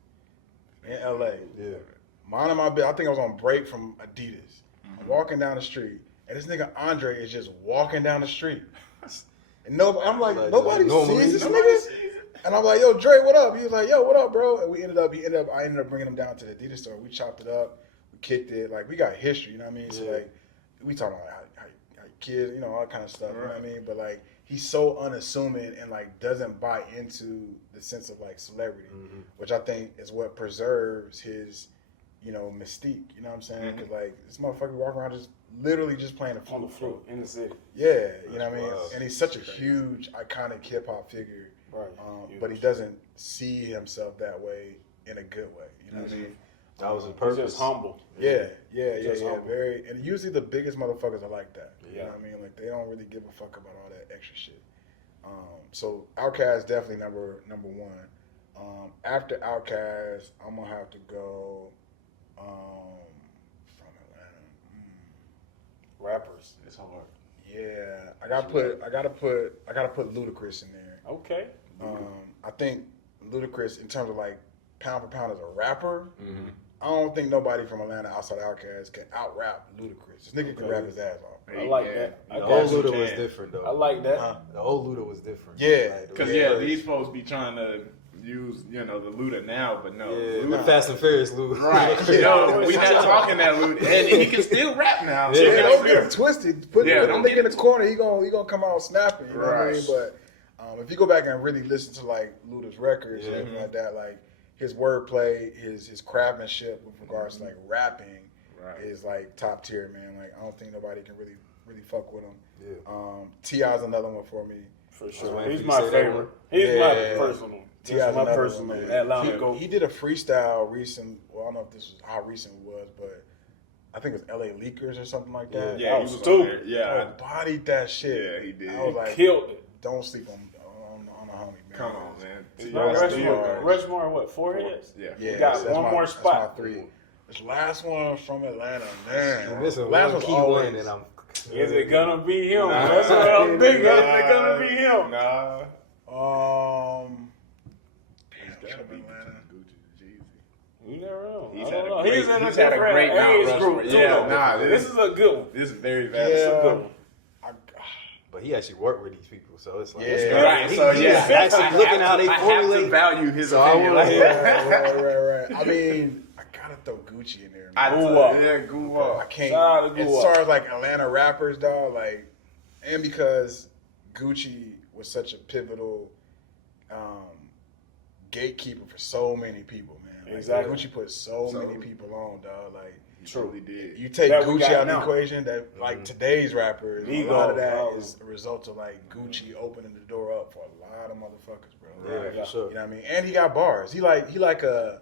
in LA. Yeah. Minding my business. I think I was on break from Adidas. I'm walking down the street, and this nigga Andre is just walking down the street. And I'm like nobody normally, sees this nigga. And I'm like, yo, Dre, what up? He was like, yo, what up, bro? And I ended up bringing him down to the Adidas store. We chopped it up, we kicked it. Like, we got history, you know what I mean? So, like, we talking about how kids, you know, all that kind of stuff, you know what I mean? But, like, he's so unassuming and, like, doesn't buy into the sense of, like, celebrity, which I think is what preserves his, you know, mystique, you know what I'm saying? Because, like, this motherfucker walking around just literally just playing a flute. On the floor in the city. Yeah, you know what I mean? wild. And he's such a huge, iconic hip-hop figure. Right. But he doesn't see himself that way in a good way. You know what I mean? That was his He's purpose. just humble. Yeah. Just humble. Very, and usually the biggest motherfuckers are like that. You Yeah. know what I mean? Like they don't really give a fuck about all that extra shit. So Outkast definitely number one. After Outkast, I'm gonna have to go from Atlanta. Rappers. It's hard. Yeah, I gotta put Ludacris in there. Okay. I think Ludacris, in terms of like pound for pound as a rapper, I don't think nobody from Atlanta outside Outkast can out rap Ludacris. This nigga can rap his ass off. I like that. I The got old you. Luda was different though. I like that. The old Luda was different. Yeah. Like, Because the these folks be trying to use, the Luda now, but no. yeah, Luda, Fast and Furious Luda. Right. No, we not talking that Luda. And he can still rap now. Yeah. Yeah, don't get him twisted. Put Yeah, him don't nigga get in the it corner. He gonna come out snapping. You know what I mean? Right. But if you go back and really listen to like Luda's records and everything like that, like his wordplay, his craftsmanship with regards to like rapping is like top tier, man. Like I don't think nobody can really fuck with him. Yeah. T.I.'s another one for me. For sure. waiting He's for you my to say that favorite. one. He's my Yeah. personal. T.I.'s That's my another personal one, man. Atlanta He did a freestyle recent. Well, I don't know if this was how recent it was, but I think it was L.A. Leakers or something like that. Yeah, Oh, he was stupid. on there. Yeah, Bodied that shit. Yeah, he did. I was like, killed it. don't sleep on a homie, man. come on, man. It's T.I. not still Rushmore. hard. Rushmore, what, 4 hits? Yeah. Yeah, We got so that's one more that's spot. my 3. This last one from Atlanta, man. You're missing last one one's key always. one, and I'm. Is it gonna be him? Nah. That's what I'm thinking. Is Nah. it gonna be him? Nah. Damn, Gotta be Atlanta. Gucci, Jeezy. You never know. He's I had don't a know. great- He's in a he's had a different great Mount age Rushmore. group too. Yeah, though. nah, this is a good one. This is very Yeah. valid. This is a good one. But he actually worked with these people, so it's like. Yeah. Right, so He yeah, was actually looking how they I have to formulate. value his So I opinion. wanna hear- right. I mean, I gotta throw Gucci in there. Man. Goo up. I can't. Shout out to As Goo far Up. as like Atlanta rappers, dog, like, and because Gucci was such a pivotal gatekeeper for so many people, man. Like, Exactly. Gucci put so many people on, dog. Like, He truly did. you take That we Gucci got out of the now. equation, that like today's rappers, a lot of that is a result of like Gucci opening the door up for a lot of motherfuckers, bro. Yeah, Right. for sure. You know what I mean? And he got bars. He like a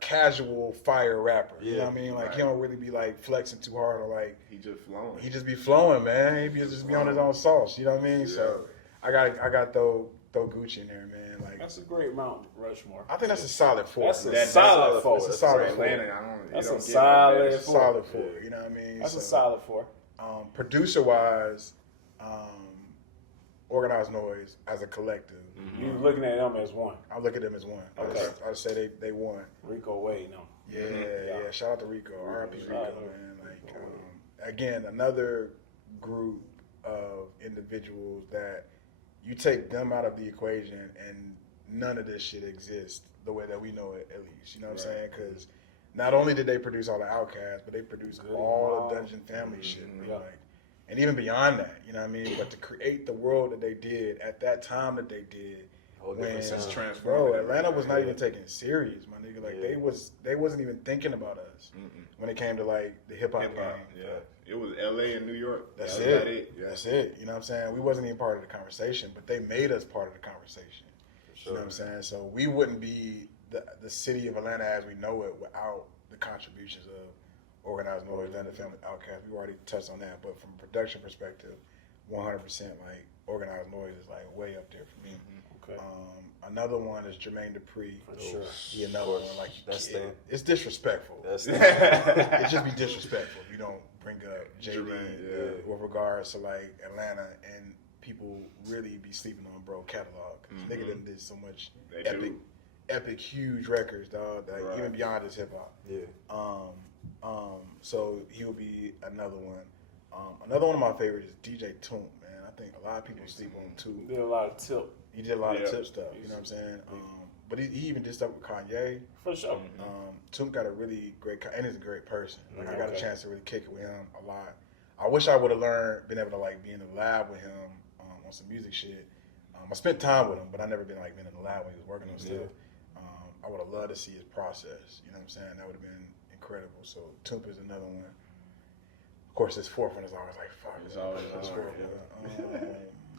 casual fire rapper. You know Yeah. what I mean? Like Right. he don't really be like flexing too hard or like He just flowing. he just be flowing, man. He be just be on his own sauce. You know what I mean? So I got throw Gucci in there, man. Like That's a great Mount Rushmore. I think that's a solid 4. That's a man. solid 4. That's a solid For 4. Atlanta, I don't. That's you don't a get solid no It's a better. four. solid 4. You know what I mean? That's a So, solid 4. Producer wise, Organized Noise as a collective. You looking at them as one. I look at them as one. Okay. I just say they won. Rico Wade, no. Yeah. Shout out to Rico. R.I.P. Rico, Shout out. man. Like, again, another group of individuals that you take them out of the equation and none of this shit exists the way that we know it, at least. You know what I'm saying? Because not only did they produce all the Outkast, but they produced all the Dungeon Family shit. Yeah. Like, and even beyond that, you know what I mean? But to create the world that they did at that time that they did, Whole when, different sound. transformative. bro, Atlanta was not even taken serious, my nigga. Like Yeah. they wasn't even thinking about us when it came to like the hip hop Hip hop. game. Yeah. It was L.A. and New York. That's That was it. about it. Yeah. That's it. You know what I'm saying? We wasn't even part of the conversation, but they made us part of the conversation. You know what I'm saying? So we wouldn't be the city of Atlanta as we know it without the contributions of Organized Noise, Dungeon Family, Outkast. We already touched on that, but from a production perspective, 100% like Organized Noise is like way up there for me. Okay. Another one is Jermaine Dupri. For sure. He another one. Like That's it's disrespectful. That's It just be disrespectful if you don't bring up JD Jermaine, with regards to like Atlanta and people really be sleeping on bro catalog. Nigga done did so much They do. epic, huge records, dog. Like Right. even beyond his hip hop. Yeah. So he would be another one. Another one of my favorites is DJ Toomp, man. I think a lot of people sleep on him too. Did a lot of tip. He did a lot of Yeah. tip stuff. You know what I'm saying? But he even did stuff with Kanye. For sure. Toomp got a really great, and he's a great person. Like I got a Okay. chance to really kick it with him a lot. I wish I would have been able to like be in the lab with him on some music shit. I spent time with him, but I never been in the lab when he was working on stuff. I would have loved to see his process. You know what I'm saying? That would have been incredible. So Toomp is another one. Of course, his fourth one is always like fuck. It's always his hard, fourth yeah. one.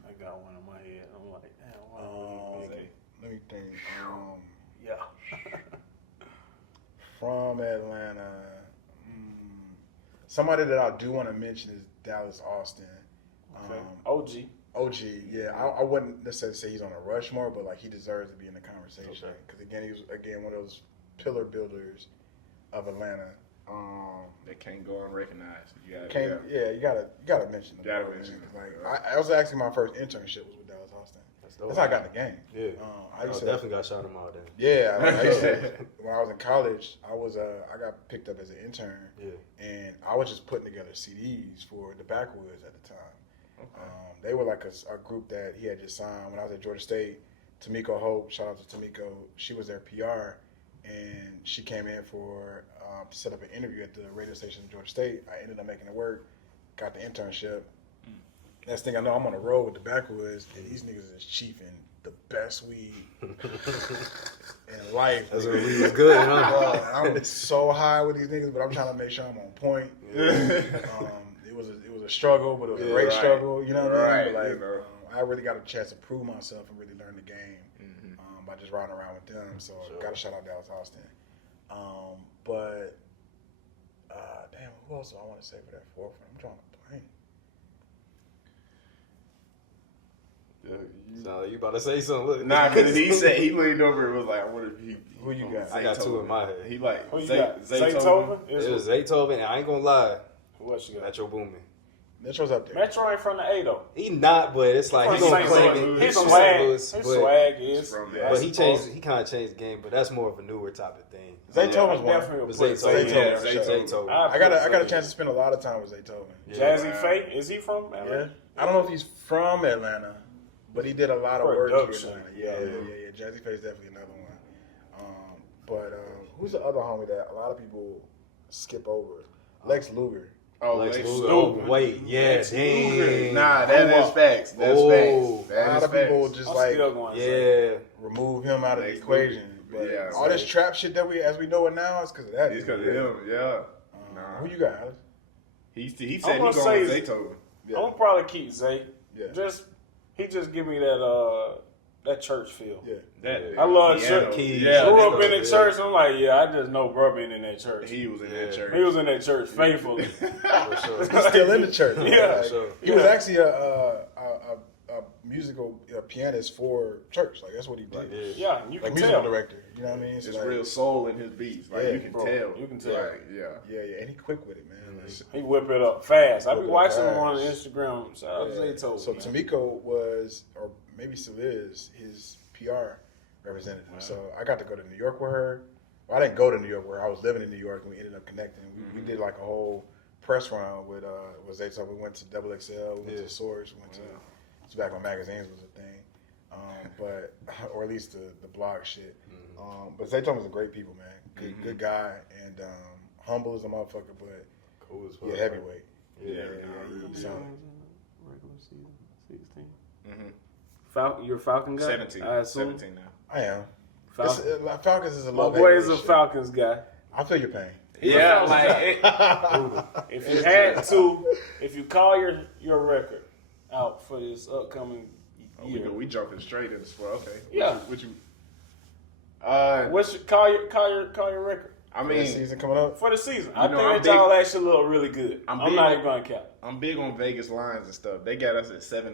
I got one in my head. I'm like, damn, why don't Let me think. Yeah. From Atlanta, somebody that I do want to mention is Dallas Austin. Okay. OG. OG, yeah. I wouldn't necessarily say he's on a Rushmore, but like he deserves to be in the conversation because again, he was one of those pillar builders of Atlanta. They can't go unrecognized. You gotta mention them. Gotta bro, mention man. them. Like I was actually my first internship was with Dallas Austin. That's how I got in the game. Yeah. I used to definitely got shout him out then. Yeah, I used to, when I was in college, I got picked up as an intern, and I was just putting together CDs for the Backwoods at the time. Okay. They were like a group that he had just signed when I was at Georgia State. Tamiko Hope, shout out to Tamiko, she was their PR, and she came in for to set up an interview at the radio station in Georgia State. I ended up making it work, got the internship. Next thing I know, I'm on the road with the Backwoods, and these niggas is chiefing the best weed in life. That's nigga. what we was good, huh? Bro, I'm so high with these niggas, but I'm trying to make sure I'm on point. It was a struggle, but it was a great struggle. You know what I mean? But like, I really got a chance to prove myself and really learn the game by just riding around with them. So got to shout out Dallas Austin. But damn, who else do I want to say for that forefront? I'm trying to think. So you about to say something? Look. Nah, because he said he leaned over and was like, I wonder if he. Who you got? I got two in my head. He like Who you got? Zaytoven? It was Zaytoven, and I ain't gonna lie. What you got? Metro Boomin. Metro's up there. Metro ain't from the A though. He not, but it's like he From gonna St. claim Louis. it. His He's from swag, St. Louis, his but swag is. from but he changed. He kind of changed the game, but that's more of a newer type of thing. Zaytoven's one. Definitely But a put Zaytoven, Zaytoven. Zaytoven. I got a chance to spend a lot of time with Zaytoven. Jazzy Faye, is he from Yeah. Atlanta? I don't know if he's from Atlanta, but he did a lot of work Production. here in Atlanta. Yeah. Jazzy Faye's definitely another one. But who's the other homie that a lot of people skip over? Lex Luger. Oh, Lex Lex Luger. Luger. Oh, wait, yeah, dang. Nah, that is facts. That's Oh. facts. A That lot is of people facts. just I'm like still going Yeah, remove him out of the Lex equation. Luger. But Yeah, all this right. trap shit that as we know it now, is because of that. It's dude. because of him, yeah. Who you got, Alex? He said he gonna going with say- Zaytoven. Yeah. I'm gonna probably keep Zay. Yeah. He just give me that church feel. Yeah. That I love piano. church. keys. Yeah, Grew that's up in the good. church. I'm like, yeah, I just know bro been in that church. he was in Yeah. that church. He was in that church faithfully. for sure. He's still in the church. Yeah. Like, Sure. he was actually a musical pianist for church. Like that's what he did. Yeah. Yeah, you Like can musical tell. director. You know what I mean? So, There's like, real soul in his beats. Like Yeah, you can bro, tell. you can tell. Like, yeah. yeah, and he quick with it, man. Like, He whip it up fast. I be Whip it watching fast. him on Instagram. Shout out to yeah. Zaytoven. So man. Tamiko was, or maybe still is, his PR representative. Wow. So I got to go to New York with her. Well, I didn't go to New York with her. I was living in New York, and we ended up connecting. We did like a whole press run with Zaytoven. We went to Double XL, we went Yeah. to Source, we went to. It's back when magazines was a thing. But or at least the blog shit. But Zaytoven was a great people, man. Good guy, and humble as a motherfucker, but Cool as fuck. yeah, heavyweight. Yeah. So, Regular season, 16. Mm-hmm. You're a Falcon guy? 17. I assume. 17 now. I am. Falcon. Falcons is a My love boy is a shit. Falcons guy. I feel your pain. Yeah, like If you had to, if you call your record out for this upcoming year, we jumping straight into sport. Okay. Yeah. What you? what's your, call your record I The mean, season coming up. for the season? You I know, think I'm that y'all actually look really good. I'm I'm big not on- even gonna count. I'm big on Vegas lines and stuff. They got us at 7.5.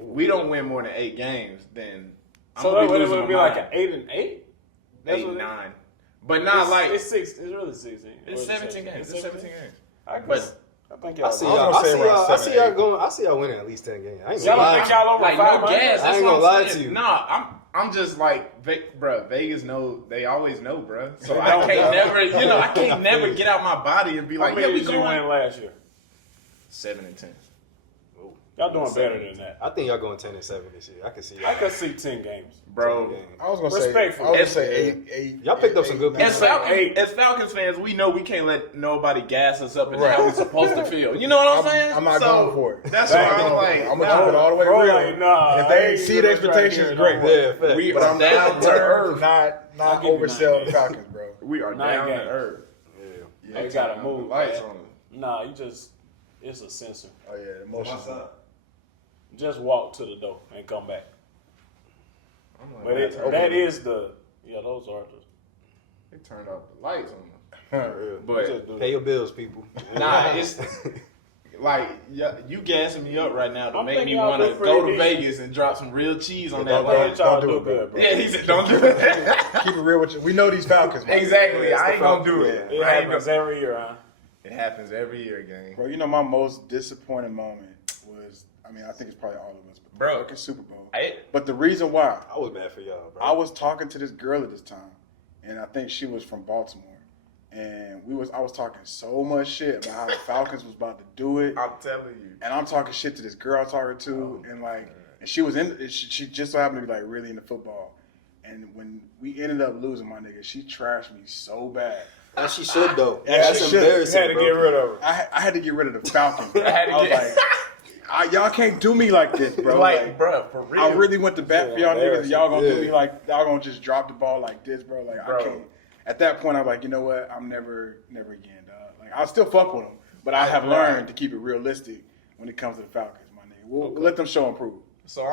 We don't win more than 8 games, then I'm So gonna that be would losing it be my like mind. an 8 and 8? That's 8, what it- 9. But not like it's 6. It's really 16. it's 17 games. It's 17 games. I guess. But- I think y'all. I see I was y'all. gonna I say see around y'all. I see 7, y'all 8. going. I see y'all winning at least 10 games. I ain't Y'all gonna don't lie. think y'all over like 500? no gas. I That's ain't what gonna I'm lie saying. to you. Nah, I'm just like, bruh, Vegas know, they always know, bruh. So They I don't, can't bro. never, I can't never get out my body and be How like, many yeah, we did you going win last year? 7 and 10. Y'all doing better than that. I think y'all going 10-7 this year. I can see. I Y'all. could see 10 games. Bro, I was gonna say. Respectful. I was gonna It's- say 8. Y'all picked up some good 9. as, Hey. as Falcons fans, we know we can't let nobody gas us up and Right. how we're supposed to feel. You know what I'm saying? I'm not going for it. That's Dang. why I'm like, I'm gonna nah, keep it all the way Bro, real. like, nah, if they I ain't exceed gonna expectations, try great. to Yeah, fact. we But are I'm down to earth. not give you oversell 9 the Falcons, bro. We are 9 down to games. earth. Yeah. You gotta turn move, the lights man. on. Nah, it's a sensor. Oh yeah, the emotions. Just walk to the door and come back. I'm like, But man, that is those are they turned off the lights on us. For real. But just do Pay your bills, people. nah, it's like you gassing me up right now to I'm make me thinking y'all want to do go to pretty decent. Vegas and drop some real cheese on Yeah, that that. line. Y'all don't do it, good, bro. Yeah, he said don't do it. Keep it real with you. We know these Falcons, man. Exactly. Yeah, it's I the ain't gonna Falcons. do it. It I ain't happens gonna- every year, huh? It happens every year, gang. Bro, you know my most disappointing moment was, I think it's probably all of us, but Bro. the fucking Super Bowl. I, But the reason why, I was bad for y'all, bro. I was talking to this girl at this time, and I think she was from Baltimore, and I was talking so much shit about how the Falcons was about to do it, I'm telling you. and I'm talking shit to this girl I'm talking to, and she was she just so happened to be like really into football, and when we ended up losing, my nigga, she trashed me so bad. And she should though. Yeah, That's she should. embarrassing, You had to bro. get rid of her. I had to get rid of the Falcons. I had to was get- like, y'all can't do me like this, bro. Like, bro, for real. I really went to bat for y'all niggas, and y'all gonna do me like y'all gonna just drop the ball like this, bro. Like I can't. At that point, I'm like, you know what? I'm never again, dog. Like I'll still fuck with them, but I have learned to keep it realistic when it comes to the Falcons, my nigga. We'll let them show and prove. So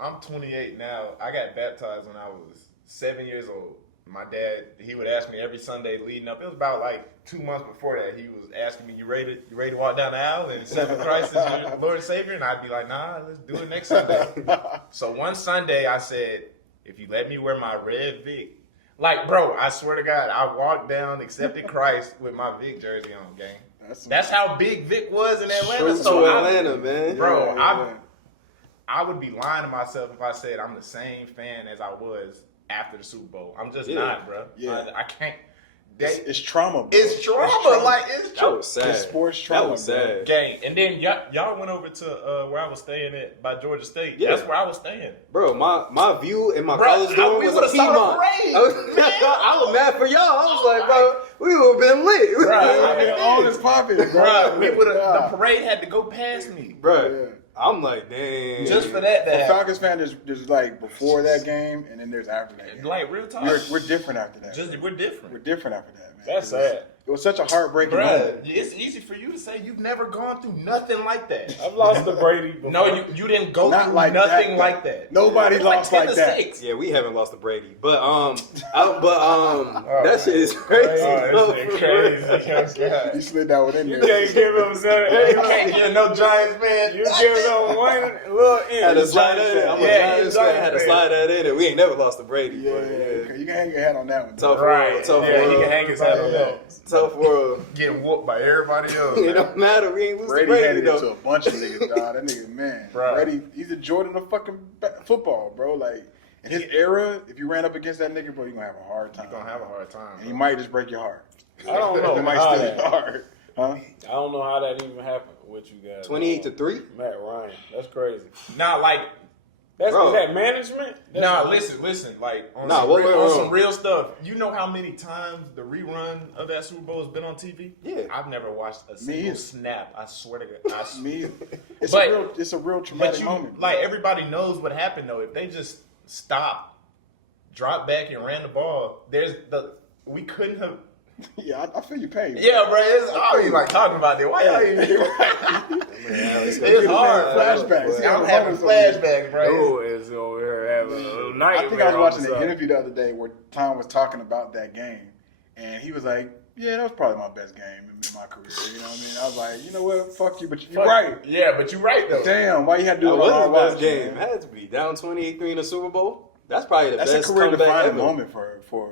I'm 28 now. I got baptized when I was 7 years old. My dad, he would ask me every Sunday leading up. It was about like 2 months before that. He was asking me, "You ready to walk down the aisle and accept Christ as your Lord and Savior?" And I'd be like, "Nah, let's do it next Sunday." So one Sunday, I said, "If you let me wear my red Vic." Like, bro, I swear to God, I walked down, accepted Christ with my Vic jersey on, gang. That's how big Vic was in Atlanta. So Atlanta, man. Bro, I would be lying to myself if I said I'm the same fan as I was after the Super Bowl. I'm just not, bro. Yeah. I can't. It's trauma, bro. It's trauma. Like, it's trauma. That was sad. It's sports trauma. That was sad. Gang. And then y'all went over to where I was staying at by Georgia State. Yeah. That's where I was staying. Bro, my view in my Bro, college dorm we was would've a saw the Piedmont. parade, I was mad for y'all. I was like, bro, we would have been lit. Bro, all this popping, Bro, the parade had to go past me. Bro, I'm like, damn. Just for that. For Falcons fan, there's like before that game, and then there's after that game. Like, real talk. We're different after that. We're different. We're different after that, man. That's sad. It was such a heartbreaking Bruh, moment. it's easy for you to say you've never gone through nothing like that. I've lost to Brady before. No, you didn't go Not through like nothing that, like that. Nobody It's lost like 10 to that. 6. Yeah, we haven't lost to Brady, but that shit is crazy. Oh, that shit crazy. You slid that one in You there. can't give him nothing. You can't get no Giants fan. You give them one little inch. Had to slide that in. I'm a Yeah, Giants fan. Had to slide that in, and we ain't never lost to Brady. Yeah, but, yeah. you can hang your hat on that one. Tough Right. world. Tough Yeah, he world. can hang his head on that. Tough world. Getting whooped by everybody else. It don't matter. We ain't lose to Brady Brady handed it to though. a bunch of niggas, dog. That nigga, man. Bruh. Brady, he's a Jordan of fucking football, bro. Like, in his era, if you ran up against that nigga, bro, you're going to have a hard time. You're going to have a hard time. And he might just break your heart. I don't know He might how steal your that. heart. Huh? I don't know how that even happened with you guys. 28-3. Matt Ryan. That's crazy. Nah, like, That's Bro. is that management. nah, listen. Like, on, Nah, some real stuff. You know how many times the rerun of that Super Bowl has been on TV? Yeah. I've never watched a Me single either. snap. I swear to God. Me, it's But- a real But traumatic you, moment. like, everybody knows what happened, though. If they just stopped, dropped back, and ran the ball, we couldn't have. Yeah, I feel your pain. Yeah, bro. I was like talking about that. Why y'all even? It's hard. Flashbacks. I'm having flashbacks, bro. Who is over here having a nightmare? I think I was watching on an interview the other day where Tom was talking about that game, and he was like, "Yeah, that was probably my best game in my career." You know what I mean? I was like, "You know what? Fuck you, but you're right. Yeah, but you're right though. Damn, why you had to do That it was on his our best watch, game. man? Had to be down 28-3 in the Super Bowl. That's probably the That's best a career comeback defining ever. moment for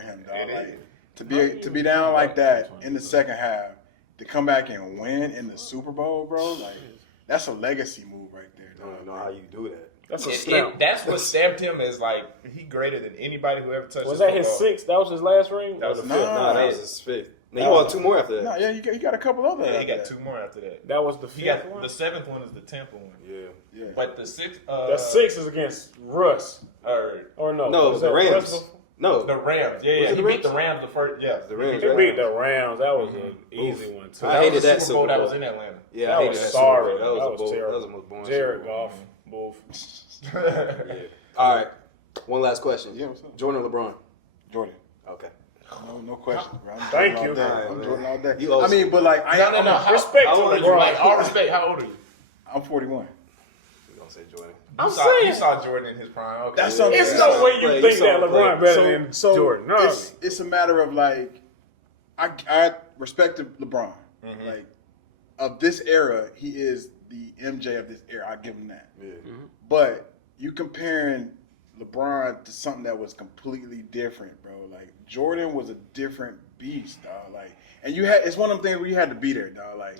him, dog. It Like, is. to be down like that in the second half, to come back and win in the Super Bowl, bro, like that's a legacy move right there, I don't dog. know how you do that. That's a snap. That's what stamped him as like he greater than anybody who ever touched. Was that his football. sixth? That was his last ring? That was Or the the fifth. fifth? Nah, That was his fifth. Now he won 2 more after that. No, yeah, he got a couple other. Yeah, he after got that. 2 more after that. That was the He fifth got one? the 7th one is the Tampa one. Yeah. Yeah. But the 6th. The sixth is against Russ. Or no? No, Was the that Rams. Russ before? No. The Rams. Yeah, Was it he the beat the Rams? Rams the first. Yeah, The Rams, They right? beat the Rams. That was an easy one, too. I That hated was the that Super Bowl Super that Bowl. was in Atlanta. Yeah, That I hated was that sorry. Super Bowl. That was That was terrible. the most boring Jared Super Bowl. Goff, boof. Yeah. All right. One last question. Yeah, what's up? Jordan or LeBron? Jordan. Okay. No question, bro. I'm Thank Jordan you. all day. Alright, I'm man. Jordan all day. You old I mean, school. but like, No. Respect I to wanna- LeBron. Like all respect. How old are you? I'm 41. We're going to say Jordan. You saw Jordan in his prime. Okay. That's something. It's no way you Play, think you that saw him play. LeBron better than Jordan. No. it's a matter of like, I respect LeBron. Mm-hmm. Like, of this era, he is the MJ of this era. I give him that. Yeah. But you comparing LeBron to something that was completely different, bro. Like Jordan was a different beast, dog. Like, and it's one of them things where you had to be there, dog. Like,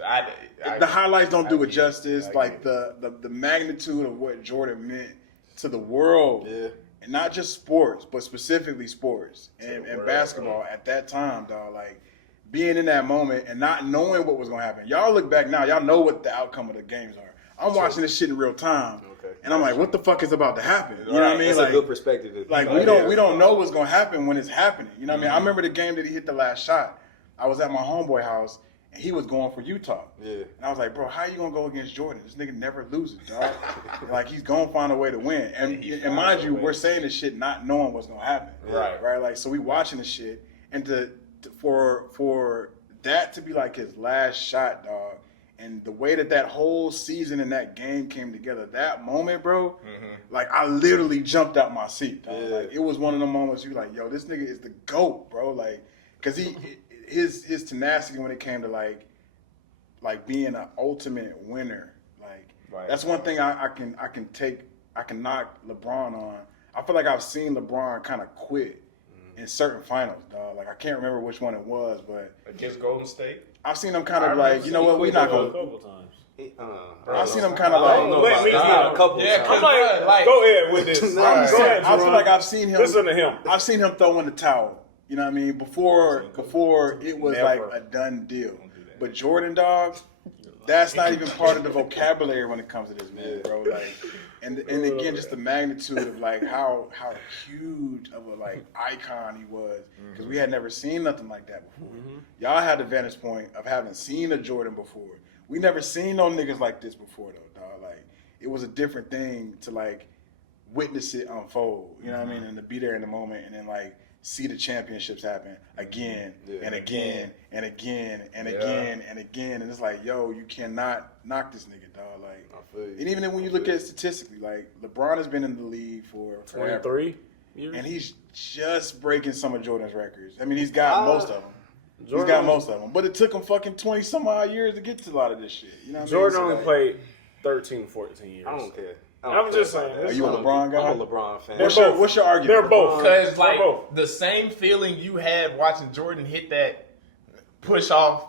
the highlights don't do it justice. Like the magnitude of what Jordan meant to the world, Yeah. and not just sports, but specifically sports and world, basketball at that time, dog. Like being in that moment and not knowing what was gonna happen. Y'all look back now, y'all know what the outcome of the games are. I'm watching this shit in real time, Okay. and I'm like, what the fuck is about to happen? You know what I mean? That's Like, a good perspective. like we don't know what's gonna happen when it's happening. You know what I mean? I remember the game that he hit the last shot. I was at my homeboy house and he was going for Utah. Yeah. And I was like, bro, how you gonna go against Jordan? This nigga never loses, dog. Like he's gonna find a way to win. And mind you, we're saying this shit not knowing what's gonna happen. Right. Like so we watching this shit, and for that to be like his last shot, dog. And the way that whole season and that game came together, that moment, bro, like I literally jumped out my seat. Dog. Like it was one of the moments you like, yo, this nigga is the GOAT, bro. Like, cause his tenacity when it came to like being an ultimate winner, like that's one thing I can knock LeBron on. I feel like I've seen LeBron kind of quit in certain finals, dog. Like I can't remember which one it was, but against Golden State. I've seen him kind of like, you know what, we're not going a couple times. I've seen him kind of like, a couple times. I'm like, go ahead with this. Go ahead, I feel like I've seen him. Listen to him. I've seen him throw in the towel. You know what I mean? Before it was Never. like a done deal. But Jordan, dog, that's not even part of the vocabulary when it comes to this man, bro. Like, and again, just the magnitude of like how huge of a like icon he was, because we had never seen nothing like that before. Y'all had the vantage point of having seen a Jordan before. We never seen no niggas like this before though, dog. Like it was a different thing to like witness it unfold. You know what I mean? And to be there in the moment, and then like see the championships happen again and again and again and again and again, and it's like, yo, you cannot knock this nigga, dog. Like, and even when you look at it statistically, like LeBron has been in the league for 23 years, and he's just breaking some of Jordan's records. I mean, he's got most of them. He's got most of them, but it took him fucking 20 some odd years to get to a lot of this shit. You know what Jordan I mean? only played 13, 14 years. I don't care. I'm just saying. Are you a LeBron guy? I'm a LeBron fan. What's your argument? They're both. Because like the same feeling you had watching Jordan hit that push off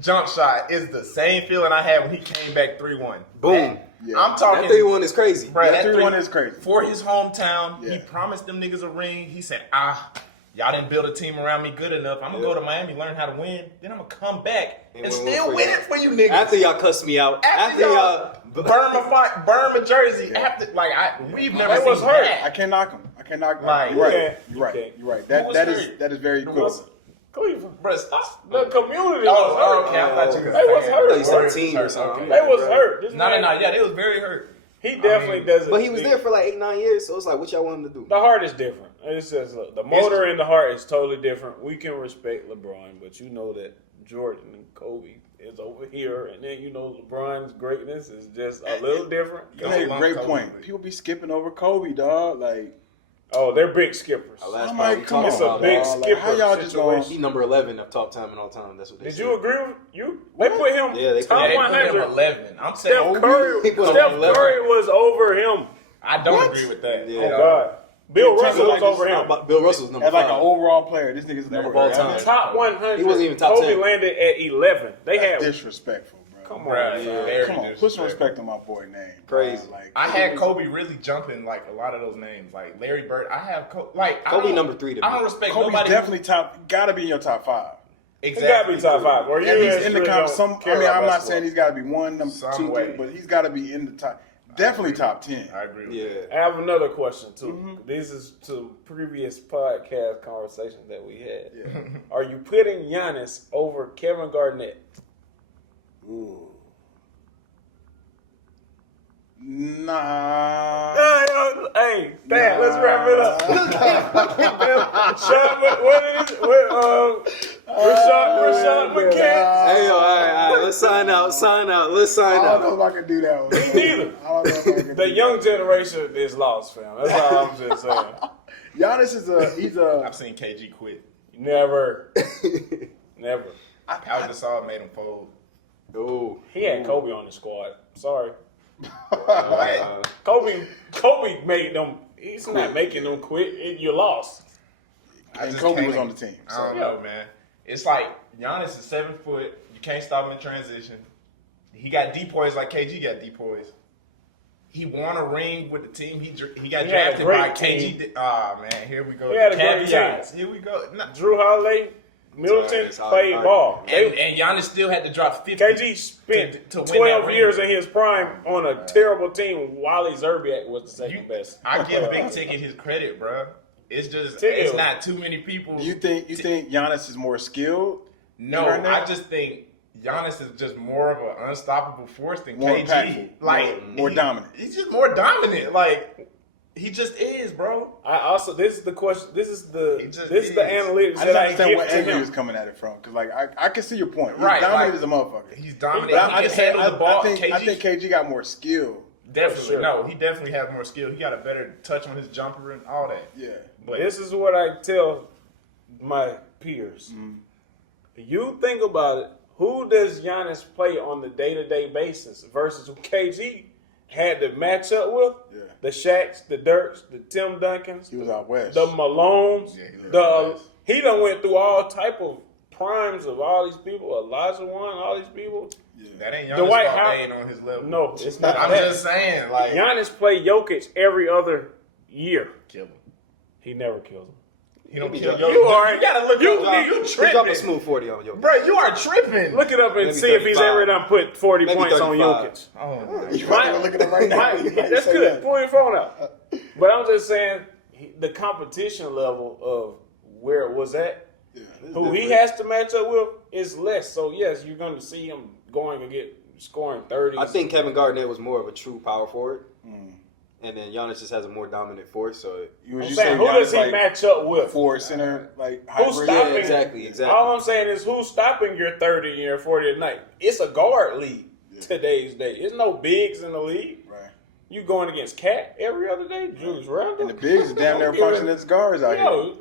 jump shot is the same feeling I had when he came back 3-1. Boom. I'm talking. That 3-1 is crazy. Bro, that 3-1 is crazy. For his hometown, Yeah. he promised them niggas a ring. He said, y'all didn't build a team around me good enough. I'm going to go to Miami, learn how to win. Then I'm going to come back and still win it for you niggas. After y'all cussed me out. After y'all burn my jersey. After we've never That seen was hurt. that. I can't knock him. Like, You're yeah. right. You're right. Who was That hurt? is very cool. Cleveland. Bro, stop. The community was hurt. Okay. I thought you They was hurt. You said team or something. They was hurt. This man- Yeah, they was very hurt. He definitely doesn't. But he was there for like 8-9 years, so it's like, what y'all want him to do? The heart is different. It's just the motor and the heart is totally different. We can respect LeBron, but you know that Jordan and Kobe is over here, and then you know LeBron's greatness is just a little different. You made a great point. People be skipping over Kobe, dog. Like, oh, they're big skippers. Last I'm time like, we come talked It's a about big that. skipper. how y'all just going? He number 11 of top time and all time. That's what they Did said. you agree with you? They put him Yeah, they put top They put him 100. 11. I'm saying, Steph Curry, He put him Steph 11. Curry was over him. I don't agree with that. Yeah. Oh God, Bill Russell was over him. Bill Russell's number As like 5. an overall player, this nigga's Number never of all time. Top 100. He wasn't even top Kobe 10. landed at 11. They had. disrespectful, bro. Come Bruh, on, very Come on, put some disrespectful. respect on my boy name. Crazy. Bro. Like, I had Kobe really jumping like a lot of those names, like Larry Bird. I have I Kobe don't- number 3 to me. I don't respect Kobe's nobody. definitely top. Gotta be in your top 5. He got to be top 5. Or you And he's just in the really top. don't care I'm about not basketball. saying he's got to be 1, number Some 2, way. 3, but he's got to be in the top. Definitely top 10. I agree with Yeah. that. I have another question too. This is to previous podcast conversations that we had. Yeah. Are you putting Giannis over Kevin Garnett? Ooh. Nah. Hey, damn, let's wrap it up. Sean, what is it? Rashad McCants? Hey, yo, all right, let's sign out. Let's I sign don't know out. if I can do that one. Me neither. I don't know if I can do The young generation is lost, fam. That's all I'm just saying. Giannis is he's a. I've seen KG quit. Never. Al Gasol made him fold. Oh, He had Kobe on the squad. Sorry. uh, Kobe made them. He's not making them quit. You lost. And Kobe was on the team. I don't know, man. It's like Giannis is 7 foot. You can't stop him in transition. He got depoys like KG got depoys. He won a ring with the team. He got He had a drafted great by team. KG. Ah, man, here we go. He had a great Caveats. Here we go. Drew Holiday, Middleton It's all played right. ball. And Giannis still had to drop 50. KG spent to win that 12 ring. years in his prime on a terrible team. Wally Zerbiak was the second best. I give Big Ticket his credit, bro. It's just Ticket. it's not too many people. You think Giannis is more skilled? No, Right now? I just think Giannis is just more of an unstoppable force than More KG. impactful, Like more dominant. He's just more dominant. Like he just is, bro. I also this is the question. This is the He just this is the is. analytics I that just I understand give what to angle he him. was coming at it from, because like I can see your point. He's Right, dominant like, as a motherfucker. He's dominant. But He I can just say handle the ball. I think KG got more skill. Definitely. Sure. No, he definitely has more skill. He got a better touch on his jumper and all that. Yeah. But This is what I tell my peers. You think about it. Who does Giannis play on the day-to-day basis versus who KG had to match up with? Yeah. The Shaqs, the Dirks, the Tim Duncans, He was out west. the Malones. Yeah, he was out west. He done went through all type of primes of all these people. Elijah Wan, all these people. that ain't Giannis' Dwight fault. Howard- They ain't on his level. No, it's not I'm that. just saying, like, Giannis played Jokic every other year. kill him. He never killed him. He don't Maybe kill Jokic. you. are- You gotta look you up. need- You He dropped a tripping, smooth 40 on Jokic. bro. You are tripping. Look it up and Maybe see if he's 35. ever done put 40 Maybe points 35. on Jokic. Oh my You God. might look at him right now. That's Say good. that. Pull your phone out. But I'm just saying the competition level of where it was at, Yeah, it's who he different. has to match up with is less. So yes, you're going to see him going and scoring 30s. I think Kevin Garnett was more of a true power forward. And then Giannis just has a more dominant force. So I'm saying, who does he match up with? Forward center, like Who's hybrid. stopping? exactly. All I'm saying is who's stopping your 30 and your 40 a night? It's a guard league today's day. There's no bigs in the league. Right. You going against Cat every other day? Julius Randle? And the bigs is damn near functioning as guards out here. Yo,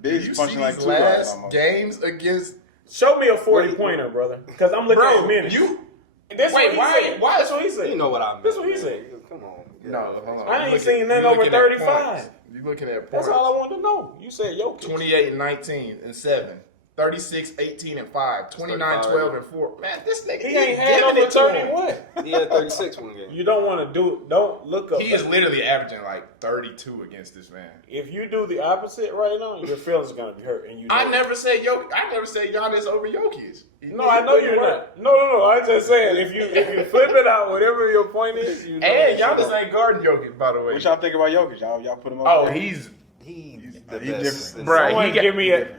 Bigs You see function like these two guards last almost. games against show me a 40-pointer, brother. Because I'm looking at minutes. That's Wait, what he said. why? That's what he said. you know what I mean. That's what he said. Come on. No, hold on. I ain't You seen looking- nothing you over looking at 35. points. You looking at That's points. all I wanted to know. You said Jokic. 28 and 19 and 7. 36, 18 and 5. 29, 12 and 4. Man, this nigga He ain't had over 30 what? He had 36 one game. You don't want to do it. Don't look up. He is literally averaging like 32 against this man. If you do the opposite right now, your feelings are going to be hurt. And you know I it. never said Giannis over Jokic. No, I know you're not. No. I'm just saying if you flip it out, whatever your point is, you know And that shit Giannis ain't guarding Jokic, by the way. What y'all think about Jokic? Y'all put him over Oh, there? he's He's different. Bruh, Someone he got- give me a.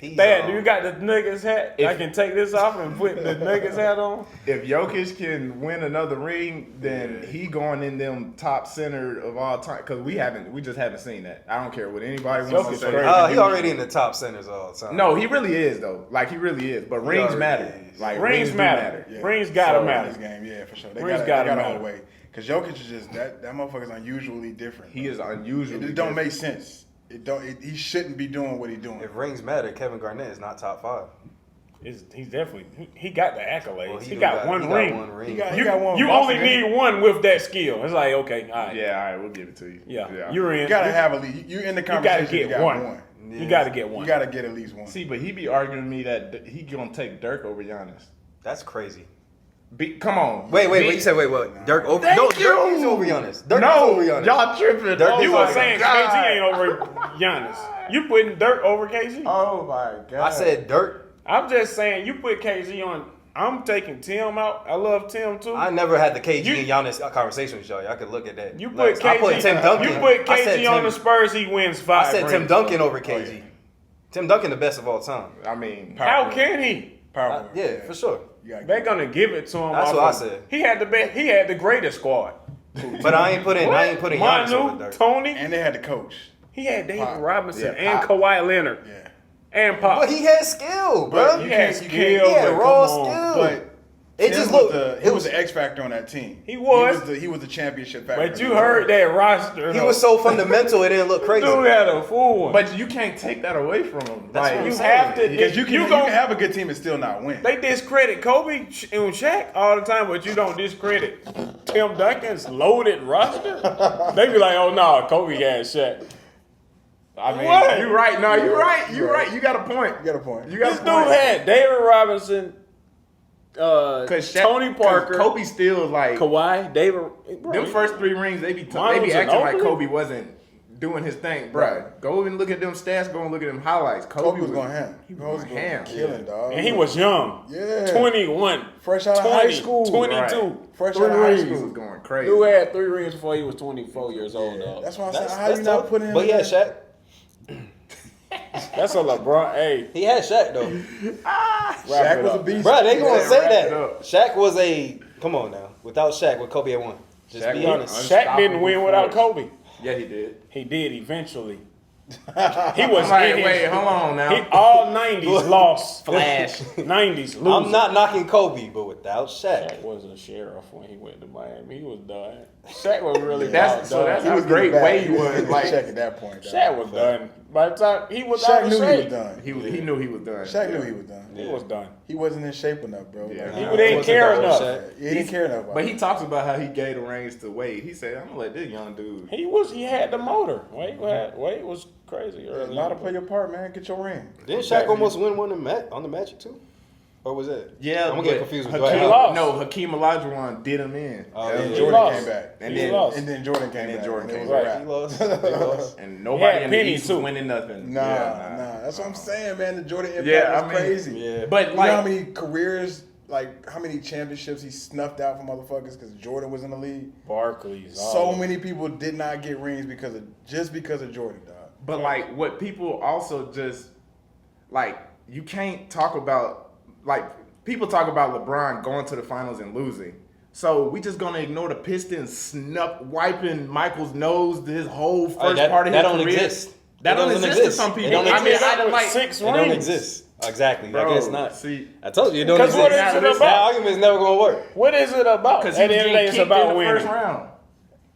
He's, Dad, do you got the Nuggets hat? If- I can take this off and put the Nuggets hat on. if Jokic can win another ring, then he going in them top center of all time. Because we just haven't seen that. I don't care what anybody wants Jokic to say. crazy. he already in the top centers all the time. No, he really is though. Like he really is. But rings already matter. is. Like Rings do matter. Yeah. Rings gotta So, matter. This game, yeah, for sure. They Rings gotta gotta hold matter. weight. Because Jokic is just that motherfucker's unusually different. He is unusual. It don't make sense. He shouldn't be doing what he's doing. If rings matter, Kevin Garnett is not top 5. He's definitely he got the accolades. Well, he got one ring. He got You, one. you Boston only game. need one with that skill. It's like okay, all right. Yeah, all right, we'll give it to you. Yeah, you're in. You gotta have a lead. You in the You gotta conversation. get You got one. one. You got to get one. You gotta get at least one. See, but he be arguing with me that he gonna take Dirk over Giannis. That's crazy. Come on. Wait, you said what? Dirk over? Thank No, you. Dirk is over Giannis. Dirk No, is over Giannis. y'all tripping. Dirk Oh is You my were saying God. KG ain't over Giannis. You putting Dirk over KG? Oh my God. I said Dirk. I'm just saying you put KG on. I'm taking Tim out. I love Tim too. I never had the KG You- and Giannis conversation with y'all. Y'all could look at that. You put Like, KG. I put Tim Duncan. You put I said KG on Tim- the Spurs. He wins 5. I said Tim rings. Duncan over KG. Tim Duncan the best of all time. I mean, How can he? Power. Yeah, for sure. You gotta They're get gonna give it to him. That's off what I of- said. He had the best. He had the greatest squad. But I ain't putting Giannis over Manu, Dirk. Tony. And they had the coach. He had David Pop. Robinson Yeah, and Pop. Kawhi Leonard Yeah. and Pop. But he had skill, bro. He had you can't- skill. He had but raw come on. skill. But It Tim just was looked. he was the X factor on that team. He was. He was the championship factor. But you heard that roster. He though. was so fundamental, it didn't look crazy. Dude had a full one. but you can't take that away from him. That's Like, what I'm you saying. have to. because you can gon- have a good team and still not win. They discredit Kobe and Shaq all the time, but you don't discredit Tim Duncan's loaded roster. They be like, "Oh no, Kobe had Shaq." I mean, What? you're right. No, you're right. You're right. You got a point. You got a point. You got This a dude point. had David Robinson, Cause Shaq- Tony Parker, 'cause Kobe still like Kawhi, David. them first 3 rings. They be Mine was acting an like opening. Kobe wasn't doing his thing, bro. Right. Go and look at them stats. Go and look at them highlights. Kobe was going ham. He was going ham. killing, dog. And he was young. Yeah. 21. fresh out of high school. 22. Right. Fresh 3 out of high rings. He was school. going crazy. Dude had 3 rings before he was 24 years old, dog. That's why I That's- said, how you that's not tough. putting him? But in yeah, there? Shaq. That's a LeBron. Hey, He had Shaq though. Shaq was a beast. Bro, they gonna say wrap that. it up. Shaq was a. Come on now. Without Shaq, what Kobe had won? Just Shaq be was honest. Shaq didn't win without Kobe. Yeah, he did. He did eventually. He was Like, in wait, his, hold on now. he, all 90s lost. Flash. 90s losing. I'm not knocking Kobe, but without Shaq. Shaq wasn't a sheriff when he went to Miami. He was done. Shaq was really That's done. that's He how was great getting Wade back. was. Like Shaq at that point. Shaq was done. By the time he was out Shaq of knew shape, he was done. he knew he was done. Shaq knew he was done. he was done. He wasn't in shape enough, bro. Yeah. Like, He Nah, didn't wasn't care the old enough. Shaq. he didn't care enough. About But he it. talks about how he gave the reins to Wade. He said, "I'm gonna let this young dude." He had the motor. Wade was crazy early. Not to play your part, man. Get your ring. Didn't Shaq almost win one on the Magic too? Or was that? Yeah, I'm gonna get confused with Hakeem Dwight lost. Howard. No, Hakeem Olajuwon did him in. Oh, And yeah. then He Jordan lost. came back. And He then lost. And then Jordan came And then back. Jordan and it came was a back. wrap. He lost. He lost. and He nobody had in the pennies, East was too. winning nothing. Nah, Yeah, nah. That's what I'm saying, man. The Jordan impact Yeah, was I mean, crazy. Yeah. But You like, know how many careers, like how many championships he snuffed out for motherfuckers because Jordan was in the league? Barkley's. So many people did not get rings because of Jordan, dog. but like, what people also just like, you can't talk about like people talk about LeBron going to the finals and losing. So we just gonna ignore the Pistons wiping Michael's nose his whole first part of his that don't career. exist. That It don't doesn't exist to exist. some It people. don't I mean, exist. I don't like. 6 It rings. don't exist. Exactly. Bro, I guess not. see, I told you it don't Because exist. what is it That about? argument's never gonna work. What is it about? because At he the was end of the day, getting it's kicked in about the winning. first round.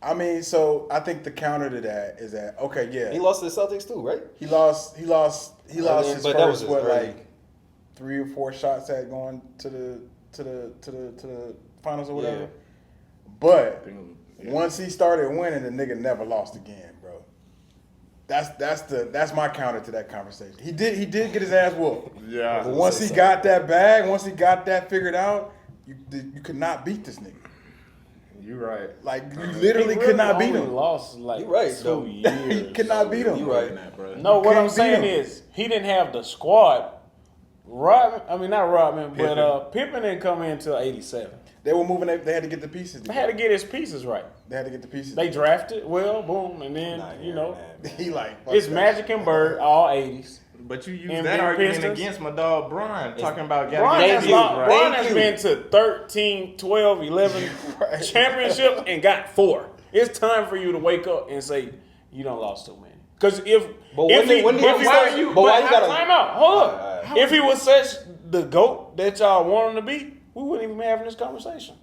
I mean, so I think the counter to that is that okay, yeah, He lost to the Celtics too, right? he lost his but that was first just early. 3 or 4 shots at going to the finals or whatever. Yeah. But Yeah. once he started winning, the nigga never lost again, bro. That's my counter to that conversation. He did get his ass whooped. Yeah. But once he got that bag, once he got that figured out, you could not beat this nigga. You're right. Like you literally could not beat only him. Lost like You right, 2 though. years. You could not beat him. You right. No, what couldn't I'm saying beat him. is he didn't have the squad. Not Rodman, but Pippen didn't come in until '87. They were moving. They had to get the pieces. They had to get his pieces right. They had to get the pieces. They drafted well, boom, and then Nah, you yeah, know man. He like it's fuck that Magic and Bird, all '80s. But you use And that then argument Pistons. against my dog Brian, talking about Bron getting has, Thank you. not, Right. Bron Thank has you. been to 13, 12, 11 Right. championships and got 4. It's time for you to wake up and say you don't lost too many. Because But why you gotta? time out, hold up. Alright. If he was such the GOAT that y'all want him to be, we wouldn't even be having this conversation.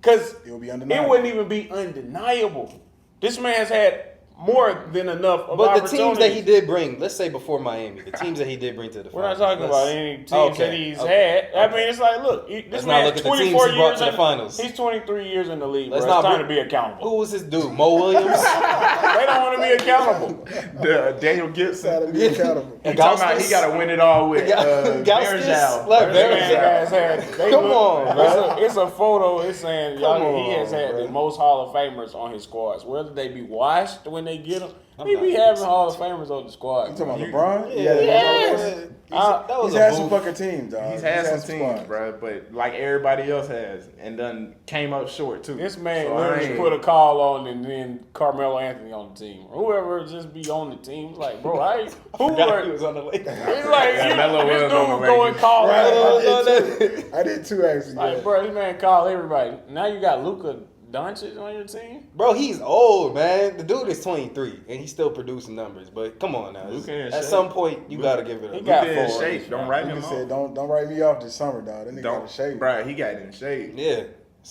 Because It would be it undeniable. wouldn't even be undeniable. This man's had more than enough of But the teams that he opportunities. did bring, let's say before Miami, the teams that he did bring to the We're not finals. talking about any teams that Okay, he's okay, had. I okay. mean, it's like, look, this Let's not man's look at the teams 24 he brought years to the in finals. He's 23 years in the league. Let's Bro. not It's time bring- to be accountable. Who was this dude? Mo Williams? They don't want to be accountable. Daniel Gibson. Gotta be accountable. He talking about he got to win it all with Gauskas? Bergeau. Like This man has Bergeau. had- they Come look- on, bro. It's a photo. It's saying Come he on, has had bro. the most Hall of Famers on his squads. Whether they be washed when they get them, I'm he not be gonna having say Hall of Famers on the squad. You talking about You- LeBron? Yes. That was He's a had some move. fucking teams, dog. He's had some teams, squads. bro, but like everybody else has, and done came up short too. This man So I literally ain't- put a call on and then Carmelo Anthony on the team. Whoever just be on the team. It's like, bro, who Forgot are he was on the Lakers. It's like Yeah, Melo this was dude on the going Lakers. call. Right, everybody. I did too, actually. Like, yeah. bro, this man called everybody. Now you got Luka Doncic on your team. Bro, he's old, man. The dude is 23, and he's still producing numbers. But come on now. Luka in At shape. some point, you got to give it He up. got Luka in 4 shape. rings, Don't bro. write Nigga him said, off. don't write me off this summer, dog. That nigga got in shape. Bro, he got in shape. Yeah.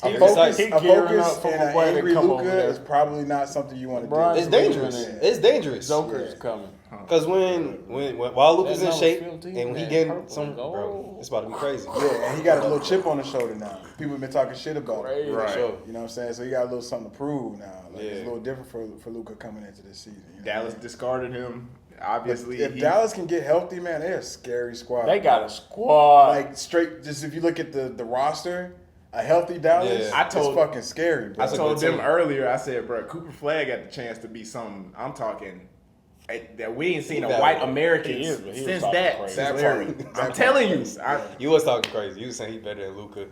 A He focus, he a gearing focus up for and my an boy to angry come over Luka there. is probably not something you want to LeBron- do. It's dangerous. leaving It's dangerous. Joker's Yeah. coming. Because while Luka's in number shape 15 and when he had getting purple some, and bro, gold. it's about to be crazy. Yeah, and he got a little chip on his shoulder now. People have been talking shit about Crazy. it. Right. Sure. You know what I'm saying? So he got a little something to prove now. Like, Yeah. it's a little different for Luka coming into this season. You know Dallas what I mean? discarded him. But Obviously, if Dallas can get healthy, man, they're a scary squad. They got a squad. like straight. Just if you look at the roster, a healthy Dallas, Yeah. I told- it's fucking scary, bro. I told good them team. earlier. I said, bro, Cooper Flag got the chance to be something. I'm talking. That we ain't seen a He white valid. American He is, but he was since talking that. crazy. Since That Larry. part. I'm That telling you. part. I, You was talking crazy. You was saying he better than Luka.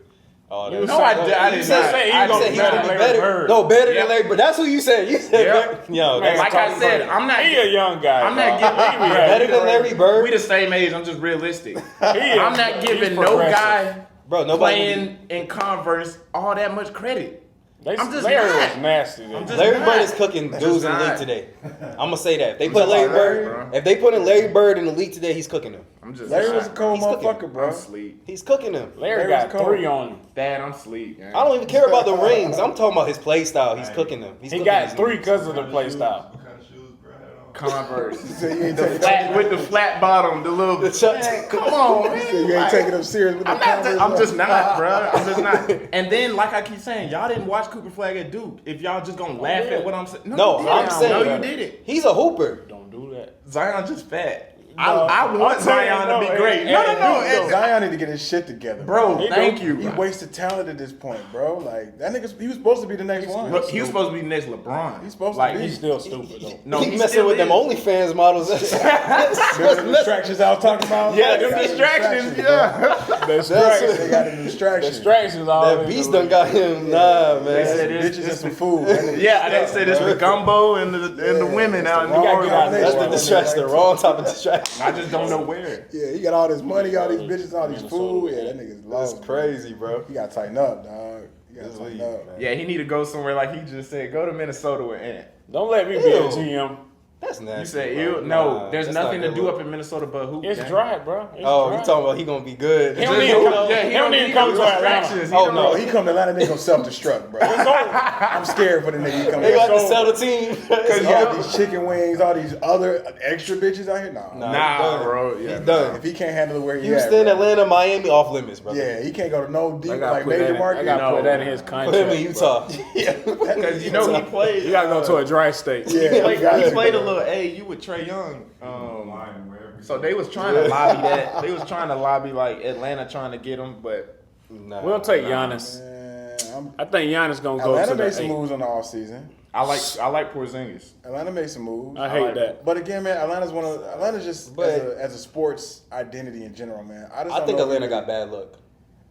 Oh, You No, I did You not. said say he I gonna said did he's better gonna not. be Larry better. Bird. No, better Yep. than Larry Bird. That's who you said. You said, Yep. yo, Man, that's Like I said, crazy. I'm not. He a young guy. I'm not dog. giving- He Better than Larry Bird. We the same age. I'm just realistic. He is- I'm not he's giving no progressive. guy Bro, nobody. playing in Converse all that much credit. I'm just Larry not. was nasty. Then. I'm just Larry not. Bird is cooking Just dudes in the league not. today. I'm gonna say that. If they put just Larry not, Bird, bro. if they put in Larry Bird in the league today, he's cooking them. I'm just Larry not. was a cold He's cooking. motherfucker, bro. I'm sleep. He's cooking them. Larry Larry got was cold. 3 on him. Dad, I'm sleep. Man. I don't even care about the rings. I'm talking about his play style. He's cooking them. He's He cooking got these 3 niggas. because of the play style. What kind of shoes bro had on? Converse. So you ain't taking Flat with the flat bottom, the little. Man, come on, man. so you ain't taking them serious with the I'm not. Converse, I'm bro? just not, bro. I'm just not. And then, like I keep saying, y'all didn't watch Cooper Flag at Duke. If y'all just gonna laugh yeah. at what I'm saying, No, you I'm didn't. saying no, you did it. He's a hooper. Don't do that. Zion just fat. No, I want I'm saying, Zion to no, be great. and- No, and no, Duke, no. Zion need to get his shit together, Bro, He thank do. you. He wasted talent at this point, bro. Like that nigga, he was supposed to be the next one. Look, he was supposed to be next LeBron. He's supposed like, to be. He's still stupid though. No, he he messing still with them is. OnlyFans models. Remember the distractions I was talking about? Yeah, They them got distractions. bro. Yeah. They got the distractions. Distractions all That in beast the done got him. Nah, They man. said it's- Bitches and some food. That nigga Yeah, they stuck, said it's bro. the gumbo and the women out in New wrong gotta get out of Orleans. That's the Wow. distraction. The wrong type of distraction. I just don't know where. Yeah, he got all this money, all these bitches, all these Minnesota. food. Yeah, that nigga's That's lost. crazy, bro. He got to tighten up, dog. He got This to tighten league, up. man. Yeah, he need to go somewhere like he just said. Go to Minnesota with Ant. Don't let me be a Ew. GM. That's nasty. You said, bro. ew. No, Nah, there's that's not nothing to good do look. up in Minnesota but hoop. It's gang. dry, bro. It's Oh, dry. you talking about he gonna be good? He don't Just need to hoop. come- Yeah, he don't need to come to Atlanta. distractions. Oh, don't no. Bro, know. he come to Atlanta, they gonna self-destruct, bro. I'm scared for the nigga. He come They got to here. sell the team. Cause he got these chicken wings, all these other extra bitches out here. Nah. Nah. Nah, done. bro. Yeah, He's done. If he can't handle it where he Houston, at, bro. Atlanta, Miami, off limits, bro. Yeah, he can't go to no deep I gotta like put that major in, market. I gotta No. put that in his contract. Put him in Utah. Because you know he played. You gotta go to a dry state. Yeah, He got played, to, he played a bro. little AU with Trae Young. Line wherever. So they was trying to lobby that. They was trying to lobby like Atlanta trying to get him, but Nah, We'll take nah. Giannis. Man, I think Giannis gonna go Atlanta to the made some 8. moves on the off season. I like Porzingis. Atlanta made some moves. I hate that. But again, man, Atlanta's just But- as a sports identity in general, man. I just I don't think know Atlanta if got bad luck